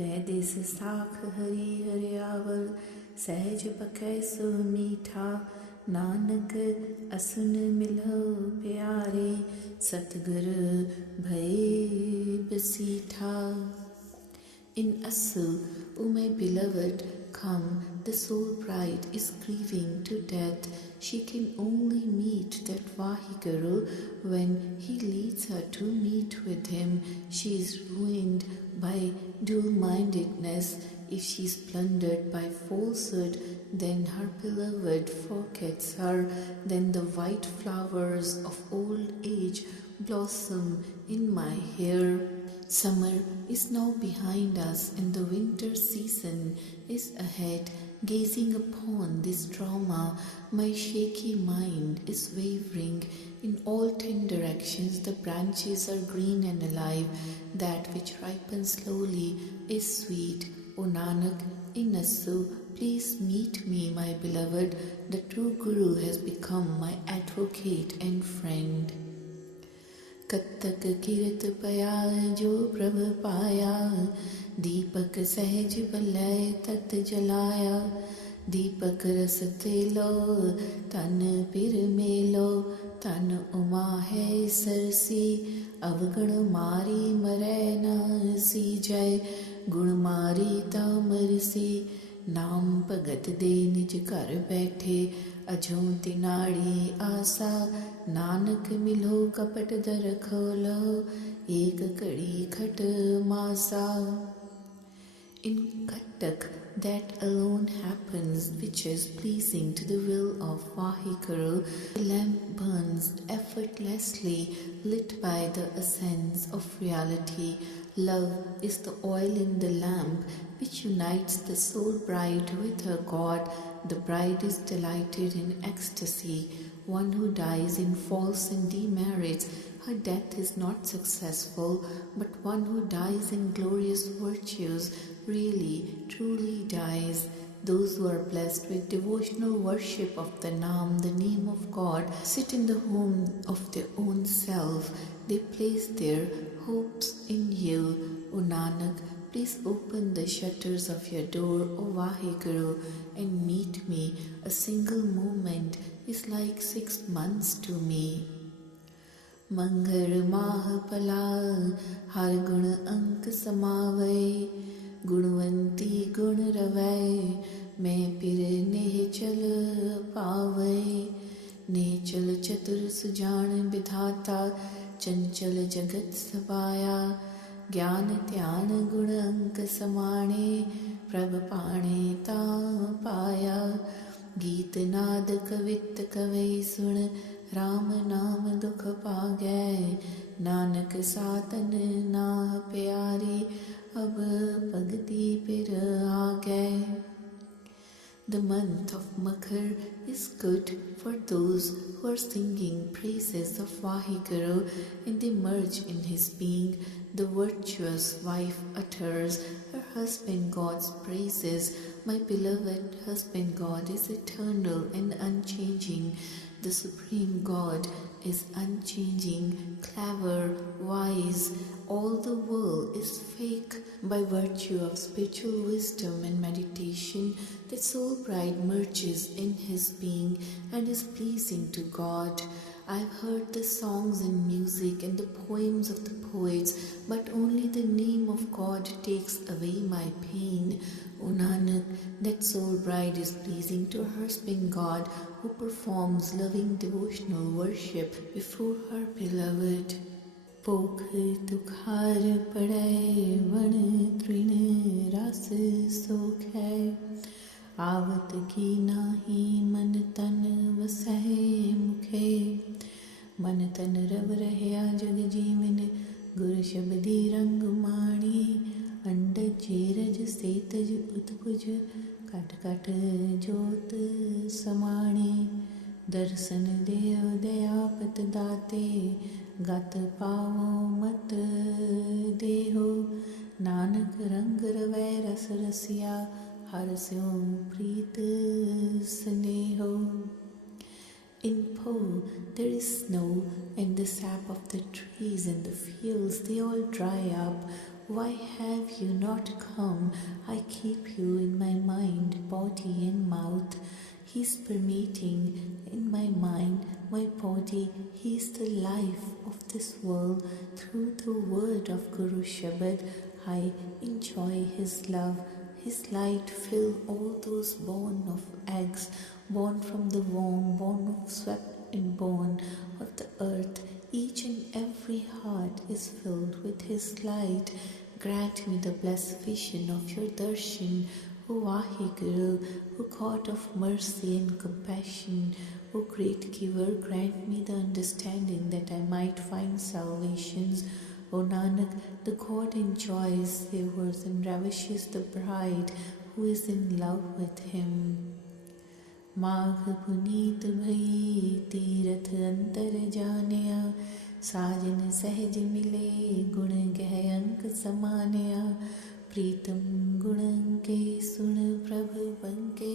दे देस साख हरी हरियावल सहज पकै सो मीठा नानक असुन मिलो प्यारे सतगुर भय बसीठा. In Asu, O my beloved, come, the soul bride is grieving to death. She can only meet that Vahiguru when he leads her to meet with him. She is ruined by dual-mindedness. If she is plundered by falsehood, then her beloved forgets her. Then the white flowers of old age blossom in my hair. Summer is now behind us and the winter season is ahead. Gazing upon this drama, my shaky mind is wavering. In all 10 directions the branches are green and alive. That which ripens slowly is sweet. O Nanak, in Asu, please meet me, my beloved. The true Guru has become my advocate and friend. कत्तक किरत पया जो प्रभ पाया, दीपक सहज बलय तत जलाया। दीपक रस तेलो तन पिर मेलो, तन उमा है सरसी अवगुण मारी मरै न सीजय। गुण मारी तामरसी नाम भगत दे निज घर बैठे, अजों तिनाड़ी आसा नानक मिलो कपट दर खोलो, एक घड़ी खट मासा। In Kattak, that alone happens which is pleasing to the will of Vaheguru. The lamp burns effortlessly, lit by the essence of reality. Love is the oil in the lamp which unites the soul bride with her God. The bride is delighted in ecstasy. One who dies in false and demerits, her death is not successful, but one who dies in glorious virtues really, truly dies. Those who are blessed with devotional worship of the Naam, the name of God, sit in the home of their own self. They place their hopes in you. O Nanak, please open the shutters of your door, O Vaheguru, and meet me. A single moment is like 6 months to me. मंगर माह पला हर गुण अंक समावै, गुणवंती गुण रवै मैं पिर नेचल पावै। नेचल चतुर सुजान विधाता, चंचल जगत सबाया। ज्ञान ध्यान गुण अंक समाणे, प्रभ पाणे ता पाया। गीत नाद कवित कवै सुन, राम नाम दुख पागै। नानक सातन नाह प्यारी, अब भगति पिर आगै। The month of Maghar is good for those who are singing praises of Vaheguru and they merge in his being. The virtuous wife utters her husband God's praises. My beloved husband God is eternal and unchanging. The Supreme God is unchanging, clever, wise. All the world is fake. By virtue of spiritual wisdom and meditation, the soul bride merges in his being and is pleasing to God. I have heard the songs and music and the poems of the poets, but only the name of God takes away my pain. O Nanak, that soul bride is pleasing to her husband God, who performs loving devotional worship before her beloved. पोख तुखार पड़ै one तृण रस सोख है, आवत की नाही मन तन वसै मुखे। मन तन रव रहया जग जीवन, गुर शब्दी रंग माणी। अंडज जेरज सेतज उत्पुज, कट कट जोत समाणी। दर्शन देव दयापत दाते, गत पावो मत देहो। नानक रंग रवै रस रसिया, हर स्यों प्रीत स्नेहो। In Po, there is snow, and the sap of the trees and the fields, they all dry up. Why have you not come? I keep you in my mind, body and mouth. He is permeating in my mind, my body. He is the life of this world. Through the word of Guru Shabad, I enjoy his love. His light fill all those born of eggs, born from the womb, born of sweat and born of the earth. Each and every heart is filled with his light. Grant me the blessed vision of your darshan, O Vaheguru, O God of mercy and compassion. O great giver, grant me the understanding that I might find salvations. O Nanak, the God enjoys, savors and ravishes the bride who is in love with him. माघ पुनीत भई तीरथ अंतर जानिया, साजन सहज मिले गुण गह अंक समानिया। प्रीतम गुण के सुन प्रभ बंके,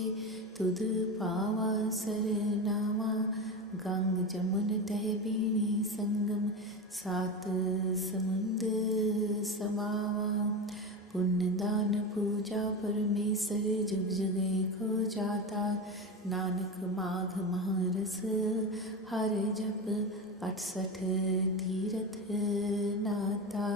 तुद पावा सर नामा। गंग जमुन तह बीणी संगम, सात समुंद समावा। पुण्य दान पूजा परमेसर जुग जुगे को जाता। नानक माघ महारस हर जप 68 तीरथ नाता।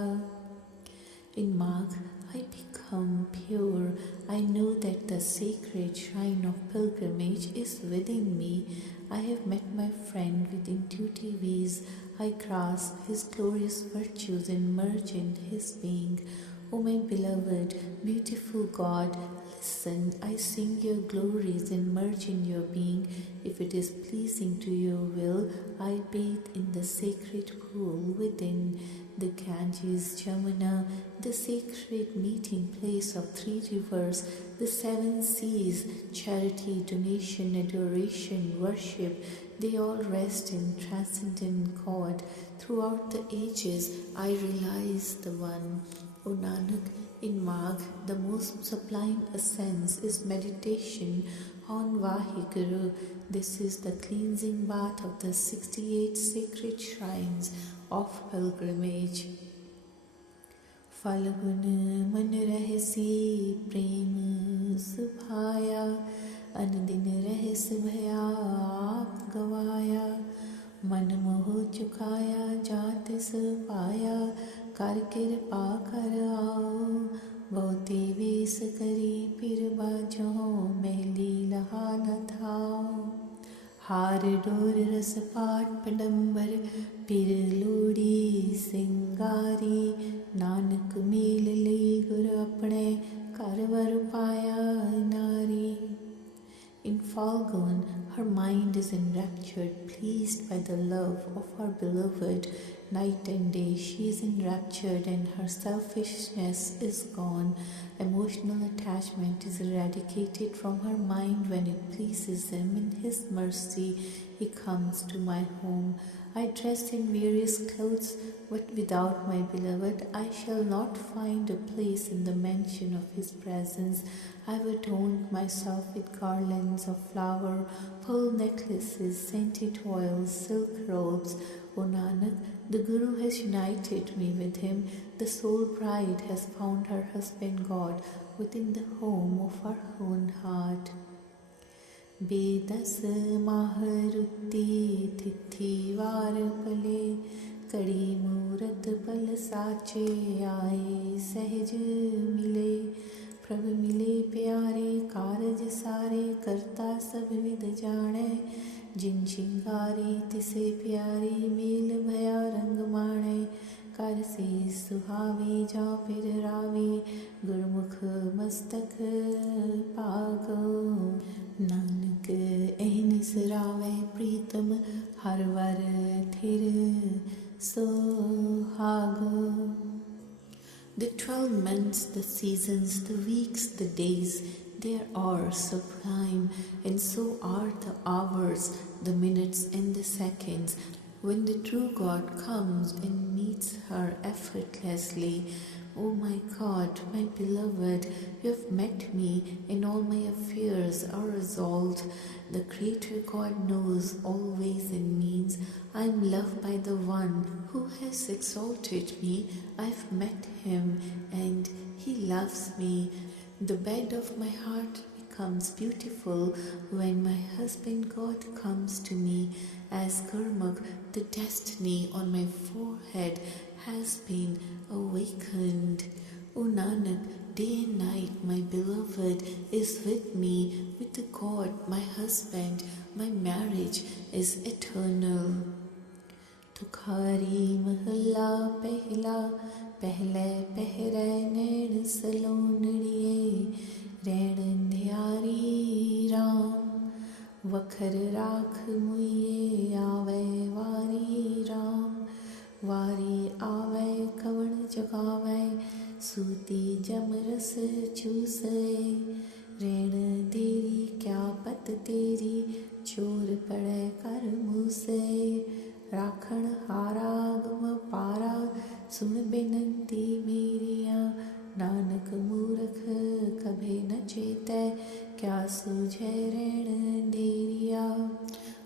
In Magh, I become pure. I know that the sacred shrine of pilgrimage is within me. I have met my friend with intuitive ease. I grasp his glorious virtues and merge in his being. O my beloved, beautiful God, listen, I sing your glories and merge in your being. If it is pleasing to your will, I bathe in the sacred pool within. The Ganges, Jamuna, the sacred meeting place of 3 rivers, the 7 seas, charity, donation, adoration, worship, they all rest in transcendent God. Throughout the ages, I realize the one. O Nanak, in Magh, the most sublime essence is meditation on Vaheguru. This is the cleansing bath of the 68 sacred shrines of pilgrimage. Falgun man rahsi prem subhaya, anandin rahs bhaya aap gavaya. मन मोह चुकाया जात पाया, कर कृपा कर आओ। बहुते वेश करी फिर बाजो, महली लहा न थाओ। हार डोर रस पाट पडंबर, फिर लोड़ी सिंगारी। नानक मेल लई गुर अपने, कर वर पाया नारी। In Falgun, her mind is enraptured, pleased by the love of her beloved. Night and day she is enraptured and her selfishness is gone. Emotional attachment is eradicated from her mind when it pleases him. In his mercy, he comes to my home. I dress in various clothes, but without my beloved, I shall not find a place in the mansion of his presence. I have adorned myself with garlands of flower, pearl necklaces, scented oils, silk robes. O Nanak, the Guru has united me with him. The soul bride has found her husband God within the home of her own heart. बेदस माहरुति तिथि वार पले, कड़ी मूरत पल साचे आए सहज मिले। प्रभु मिले प्यारे कारज सारे, करता सब विद जाने। जिन शिंगारी तिसे प्यारी, मेल भया रंग माणे। कर से सुहावे जा फिर रावे, गुरमुख मस्तक पागो। नानक एहनिस रावे प्रीतम, हर वर थिर सोहागो। The 12 months, the seasons, the weeks, the days, they are sublime, and so are the hours, the minutes and the seconds. When the true God comes and meets her effortlessly, O my God, my beloved, you have met me, and all my affairs are resolved. The Creator God knows all ways and means. I am loved by the one who has exalted me. I have met him, and he loves me. The bed of my heart becomes beautiful when my husband God comes to me. As Gurmukh, the destiny on my forehead has been awakened. O Nanak, day and night my beloved is with me, with the God, my husband. My marriage is eternal. तुखारी महला पहला, पहले पहरे नैन सलोनड़िए। रैण न्यारी राम, वखर राख मुइये आवे वारी राम। वारी आवे कवण जगावे, सूती जमरस चूसे। रैण देरी क्या पत तेरी, चोर पड़े कर मूसे। राखण हारा गुम पारा, सुन बेनंती मेरिया। नानक मूरख कभे न चेतै, क्या सूझै रैण देरिया।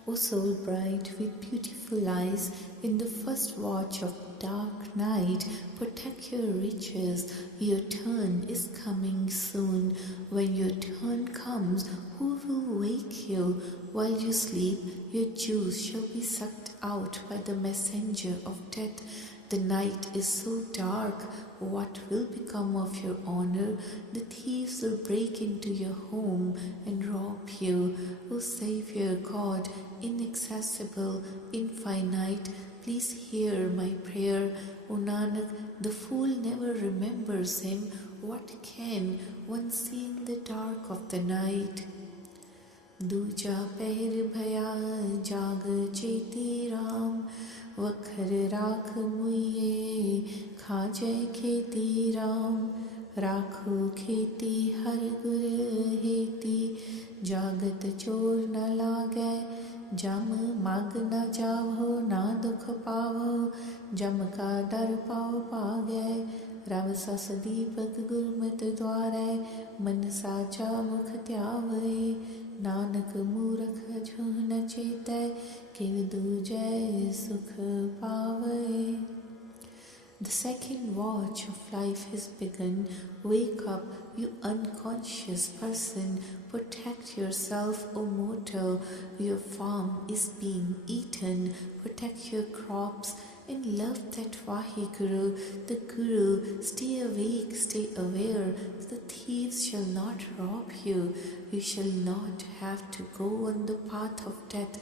O soul bright with beautiful eyes, in the first watch of dark night, protect your riches. Your turn is coming soon. When your turn comes, who will wake you? While you sleep, your juice shall be sucked out by the messenger of death. The night is so dark, what will become of your honor? The thieves will break into your home and rob you. O Savior God, inaccessible, infinite, please hear my prayer. O Nanak, the fool never remembers him. What can one see in the dark of the night? दूजा पहर भया जाग चेती राम वखर राख मुइये खाजे खेती राम राखो खेती हर गुर हेती जागत चोर न लागे जम माग न जावो ना दुख पावो जम का डर पाओ पागे रव सस दीपक गुरमत द्वारे मन साचा मुख त्यावे नानक मूरख जो न चेतै किव दूजै सुख पावै. The second watch of life has begun. Wake up, you unconscious person. Protect yourself, O mortal. Your farm is being eaten. Protect your crops and love that Vaheguru, the Guru. Stay awake, stay aware. The thieves shall not rob you. You shall not have to go on the path of death,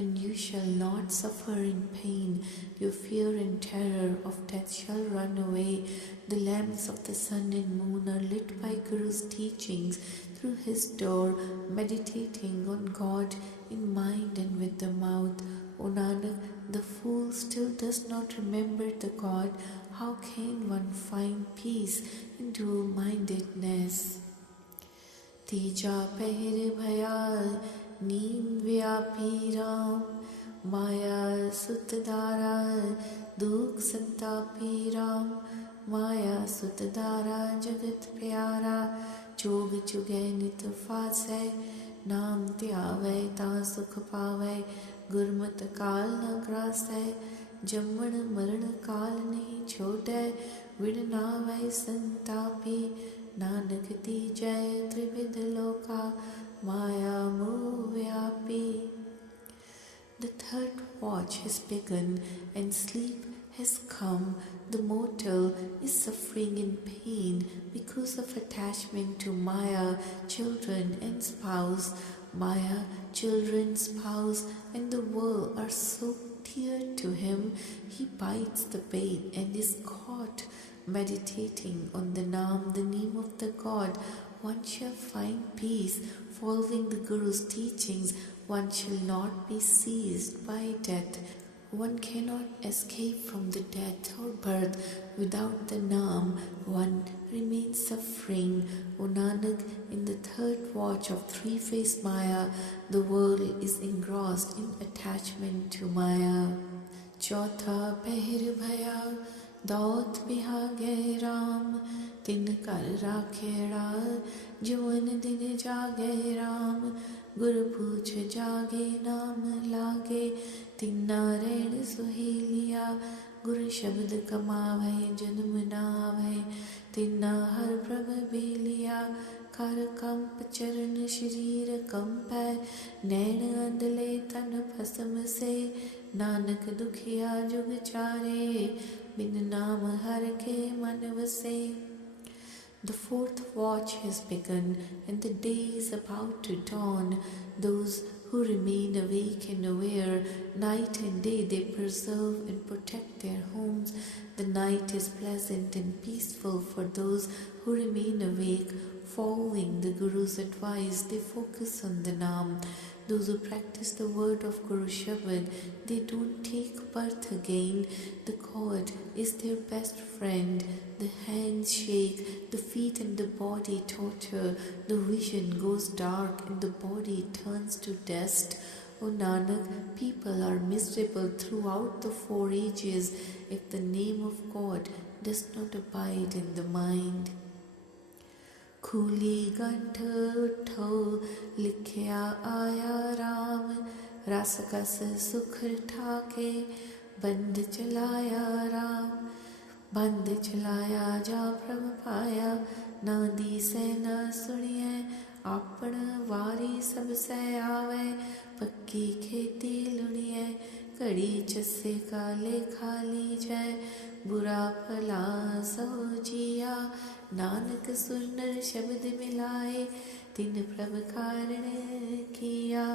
and you shall not suffer in pain. Your fear and terror of death shall run away. The lamps of the sun and moon are lit by Guru's teachings through his door, meditating on God in mind and with the mouth. O Nanak, the fool still does not remember the God. How can one find peace in dual-mindedness? तीजा पहर भया नींद व्यापी राम माया सुतदारा दुख संतापी राम माया सुतदारा जगत प्यारा जोग जुगे नित फासै नाम त्यावै ता सुख पावै गुरमत काल न ग्रासै जम्मण मरण काल नहीं छोड़ै विण नावै संतापी नानक तीजै त्रिविध लोका माया मोह व्यापी. The third watch has begun and sleep has come. The mortal is suffering in pain because of attachment to Maya, children and spouse. Maya, children, spouse and the world are so dear to him. He bites the bait and is caught. Meditating on the name of the God, one shall find peace. Following the Guru's teachings, one shall not be seized by death. One cannot escape from the death or birth without the Naam. One remains suffering. O Nanak, in the third watch of three-faced Maya, the world is engrossed in attachment to Maya. Chautha pehar bhaya दौत बिहागे Ram तिन कर राखेड़ा जुवन दिन जागे राम गुर पूछ जागे नाम लागे तिन्ना रेण सुहेलिया गुर शब्द कमावे जन्म नावे तिन्ना हर प्रभ बेलिया कर कंप चरण शरीर कंपै नैन अंधले तन भस्म से नानक दुखिया जुग चारे बिन नाम हर के मन वसे. The fourth watch has begun and the day is about to dawn. Those who remain awake and aware, night and day they preserve and protect their homes. The night is pleasant and peaceful for those who remain awake. Following the Guru's advice, they focus on the Naam. Those who practice the word of Guru Shabad, they don't take birth again. The God is their best friend. The hands shake, the feet and the body totter, the vision goes dark and the body turns to dust. O Nanak, people are miserable throughout the 4 ages if the name of God does not abide in the mind. Khuli gant utho likhya aya Ram रस कस सुख ठाके बंद चलाया राम बंद चलाया जा प्रभ पाया ना दीसै ना सुनिए आपन वारी सब सह आवे पक्की खेती लुनिए घड़ी चस्से काले खाली जय बुरा भला सो जिया नानक सुनर शब्द मिलाए तिन प्रभ कारण किया.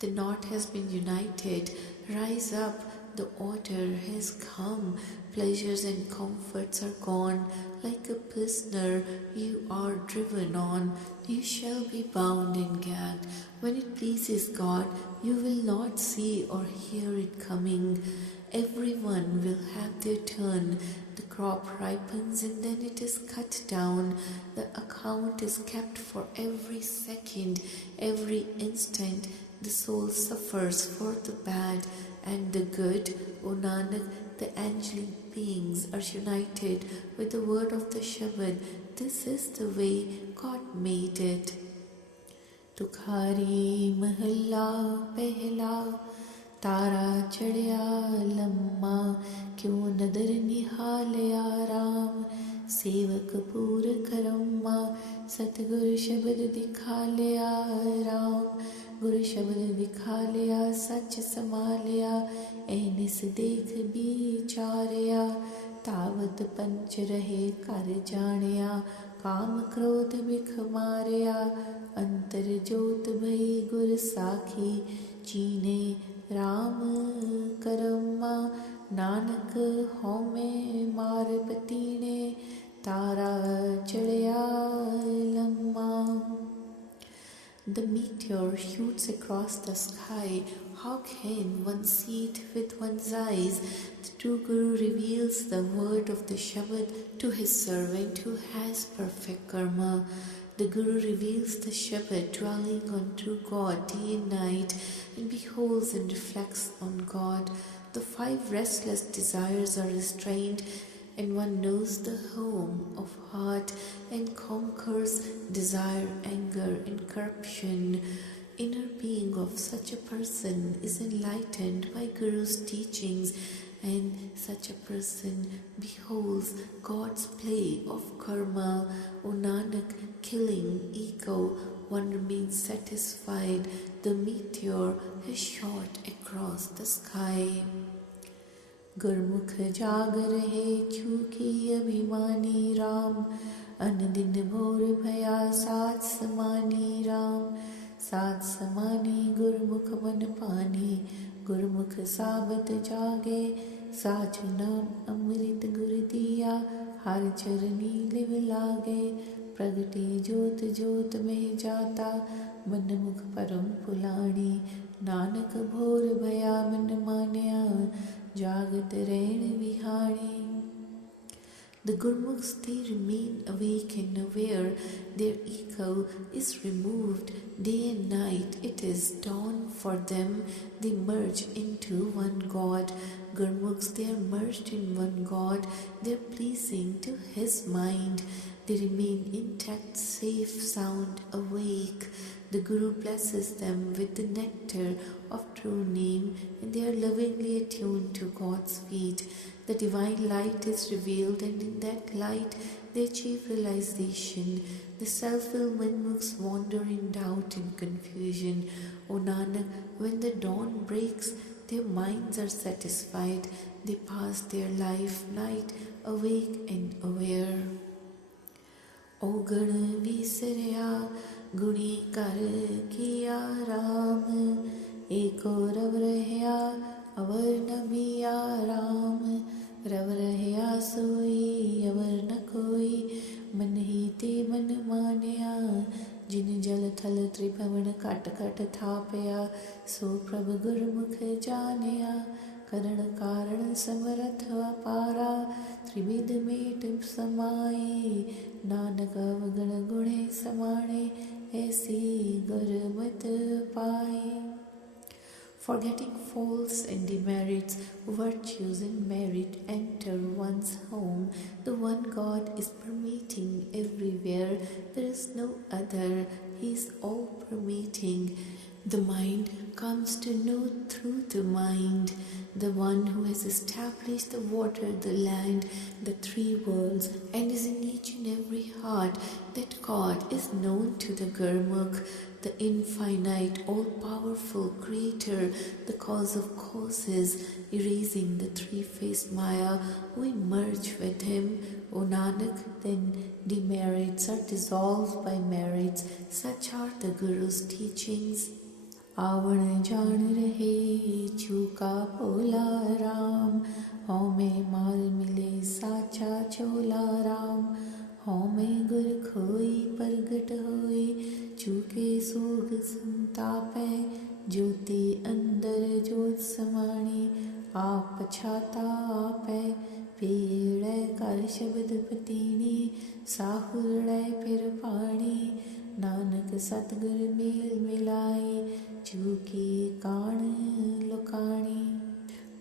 The knot has been united. Rise up, the order has come. Pleasures and comforts are gone. Like a prisoner, you are driven on. You shall be bound and gagged. When it pleases God, you will not see or hear it coming. Everyone will have their turn. The crop ripens and then it is cut down. The account is kept for every second, every instant. The soul suffers for the bad and the good. O Nanak, the angelic beings are united with the word of the Shabad. This is the way God made it. Tukhari mahalla pehla तारा चढ़िया लम्मा क्यों नदर निहालया राम सेवक पूर करम्मा सतगुरु शब्द दिखा लिया राम गुरु शब्द दिखा लिया सच समालिया ऐनिस देख बिचारिया तावत पंच रहे कर जानिया काम क्रोध बिख मारिया अंतर जोत भई गुर साखी चीने राम करम्मा नानक होमे मार पतीने तारा चढ़िया लम्मा. The meteor shoots across the sky. How can one see it with one's eyes? The true Guru reveals the word of the Shabad to his servant who has perfect karma. The Guru reveals the Shabad dwelling on true God day and night and beholds and reflects on God. The 5 restless desires are restrained and one knows the home of heart and conquers desire, anger and corruption. Inner being of such a person is enlightened by Guru's teachings and such a person beholds God's play of karma. O Nanak, killing ego, one remains satisfied. The meteor has shot across the sky. गुरमुख जाग रहे चूकी अभिमानी राम अन दिन भोर भया सात समानी राम सात समानी गुरमुख मन पानी गुरमुख साबत जागे साचु नाम अमृत गुर दिया हर चरनी लिव लागे प्रगटे जोत जोत में जाता मन मुख परम पुलाणी नानक भोर भया मन मान्या जागत रैन विहाणी. The Gurmukhs, they remain awake and aware. Their ego is removed day and night. It is dawn for them. They merge into one God. Gurmukhs, they are merged in one God. They are pleasing to His mind. They remain intact, safe, sound, awake. The Guru blesses them with the nectar of true name and they are lovingly attuned to God's feet. The divine light is revealed and in that light they achieve realization. The self-willed Manmukhs wander in doubt and confusion. O Nanak, when the dawn breaks, their minds are satisfied. They pass their life night awake and aware. O Gan Visarya गुणी कर किया राम एको रव रहया अवर न बिया राम रव रहया सोई अवर न कोई मन ही ते मन मानिया जिन जल थल त्रिभुवन कट कट थापया सो प्रभ गुरमुख जानिया करण कारण समरथ अपारा त्रिविध मेट समाई नानक अवगण गुणे समाणे ऐसी गुरमत पाए. Forgetting faults and demerits, virtues and merit enter one's home. The one God is permeating everywhere. There is no other. He is all permeating. The mind comes to know through the mind, the one who has established the water, the land, the three worlds, and is in each and every heart. That God is known to the Gurmukh, the infinite, all-powerful creator, the cause of causes, erasing the three-faced Maya. We merge with him, O Nanak. Then demerits are dissolved by merits. Such are the Guru's teachings. आवण जान रहे चूका भोला राम, हौ में माल मिले साचा चोला राम, हौ में गुर खोई प्रगट होई, चूके सोग संतापै, ज्योति अंदर जोत समाणी, आप पछाता आपै, पीड़ै कर शब्द पतीनी, साहुरड़ै फिर पाणी, नानक सतगुर मेल मिलाई, चूकी कान लुकाणी.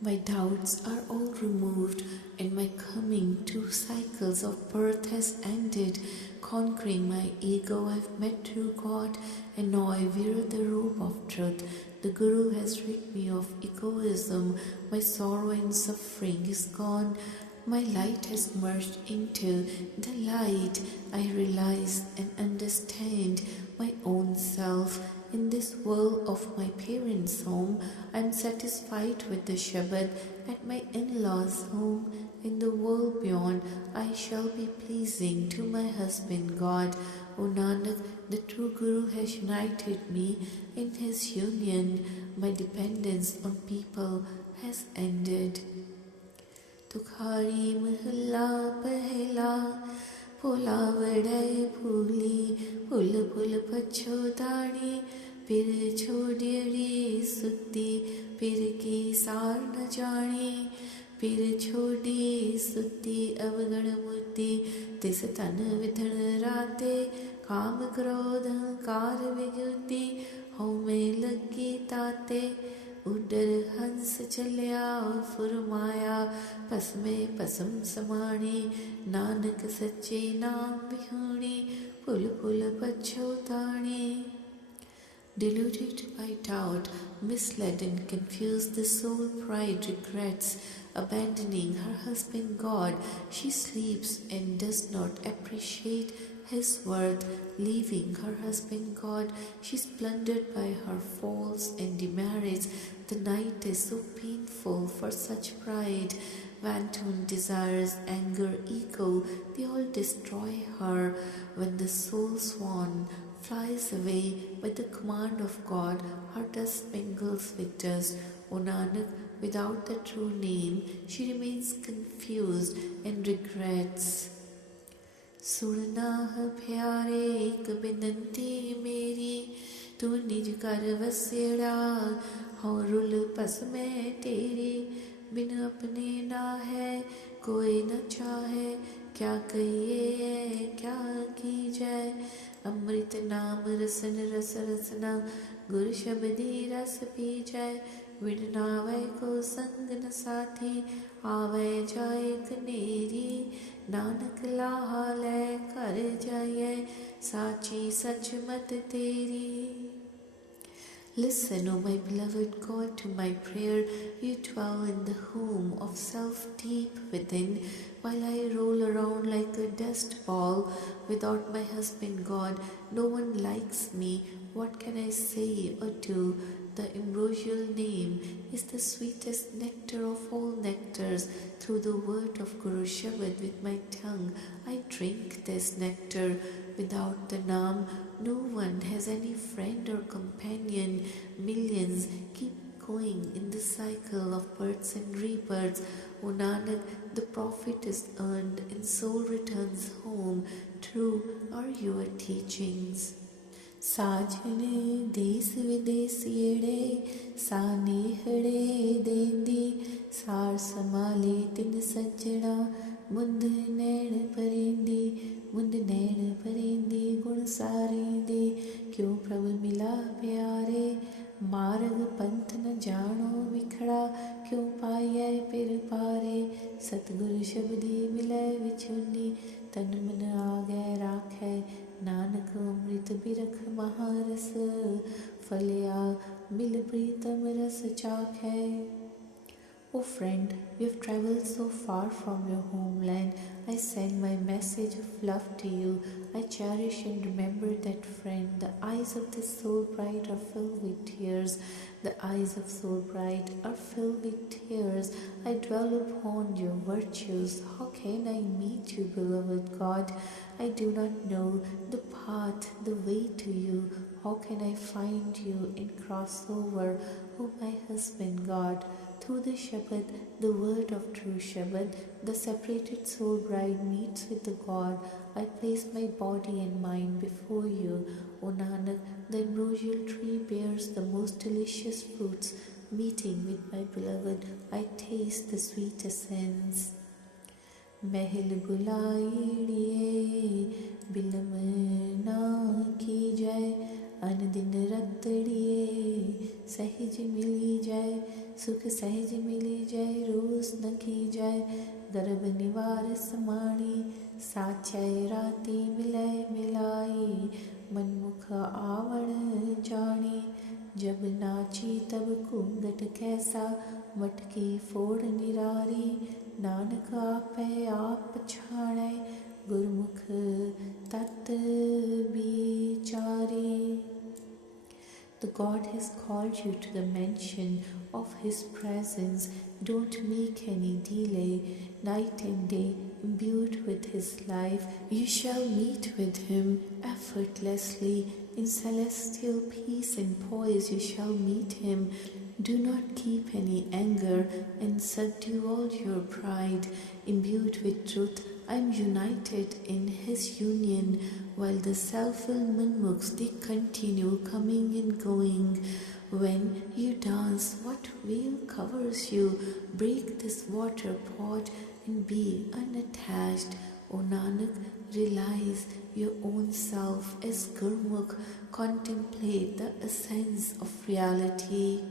My doubts are all removed, and my coming 2 cycles of birth has ended. Conquering my ego, I've met true God, and now I wear the robe of truth. The Guru has rid me of egoism. My sorrow and suffering is gone. My light has merged into the light. I realize and understand my own self. In this world of my parents' home, I am satisfied with the Shabad. At my in-laws' home, in the world beyond, I shall be pleasing to my husband God. O Nanak, the true Guru has united me. In his union, my dependence on people has ended. तुखारी महला पहला, भोला वड़ै भूली, भूल भूल पछोताणी, फिर छोड़ियड़ी सुती, फिर की सार न जानी, फिर छोड़ी सुती अवगण मूर्ति, तिस तन विधन राते, काम क्रोध कार विगुति, हौ में लगी ताते, उडर हंस चलिया फुरमाया, पसमे पसम समाणी, नानक सच्चे नाम बिहूणी, पुल पुल पछोताणी. Deluded by doubt, misled and confused, the soul pride regrets abandoning her husband God. She sleeps and does not appreciate his worth. Leaving her husband God, she is plundered by her faults and demerits. The night is so painful for such pride. Wanton desires, anger, ego, they all destroy her. When the soul swan flies away by the command of God, her dust mingles with dust. O Nanak, without the true name, she remains confused and regrets. सुनना है प्यारे एक बिनती मेरी, तू निज कर वसेड़ा, हो रुल पस में तेरी, बिन अपने ना है कोई न चाहे, क्या कहिए क्या की जाए. अमृत नाम रसन रस रसना, गुर शब्दी रस पी जाए, विन नावै को संग न साथी, आवे जाए कनेरी, नानक लाहा लै कर जाइए, साची सच मत तेरी. Listen, O my beloved God, to my prayer. You dwell in the home of self deep within, while I roll around like a dust ball without my husband God. No one likes me. What can I say or do? The ambrosial name is the sweetest nectar of all nectars. Through the word of Guru Shabad with my tongue, I drink this nectar. Without the Naam, no one has any friend or companion. Millions keep going in the cycle of births and rebirths. O Nanak, the profit is earned and soul returns home. True are your teachings. साजने देश विदेशियड़े सानेहड़े देंदी सार समाले तिन सज्जड़ा मुंद नैण परेंदी मुंद नैण परेंदी गुण सारेंदी क्यों प्रभु मिला प्यारे मार्ग पंथ न जानो विखड़ा क्यों पाए पिर पारे सतगुरु शब्दी मिले विचुनी तन मन आ गए राखे नानक अमृत बिरख महारस फलिया मिल प्रीतम रस चाखै. O friend, you have traveled so far from your homeland. I send my message of love to you. I cherish and remember that friend. The eyes of this soul bride are filled with tears. The eyes of soul bride are filled with tears. I dwell upon your virtues. How can I meet you, beloved God? I do not know the path, the way to you. How can I find you and cross over, O my husband God? Through the Shabad, the word of true Shabad, the separated soul bride meets with the God. I place my body and mind before you. O Nanak, the ambrosial tree bears the most delicious fruits. Meeting with my beloved, I taste the sweet essence. महल बुलाइए बिलम ना की जाए अन दिन रतड़िए सहज मिली जाए सुख सहज मिली जाए रोज न की जाए गर्भ निवार समाणी साचय राती मिलय मिलाई मनमुख आवण जानी जब नाची तब कुंगट कैसा मटकी फोड़ निरारी नानक आपै आप पछाणै गुरमुख तत बिचारी. The God has called you to the mention of His presence. Don't make any delay. Night and day, imbued with His life, you shall meet with Him effortlessly. In celestial peace and poise, you shall meet Him. Do not keep any anger and subdue all your pride. Imbued with truth, I am united in His union, while the self-willed manmukhs, they continue coming and going. When you dance, what veil covers you? Break this water pot and be unattached. O Nanak, realize your own self as Gurmukh. Contemplate the essence of reality.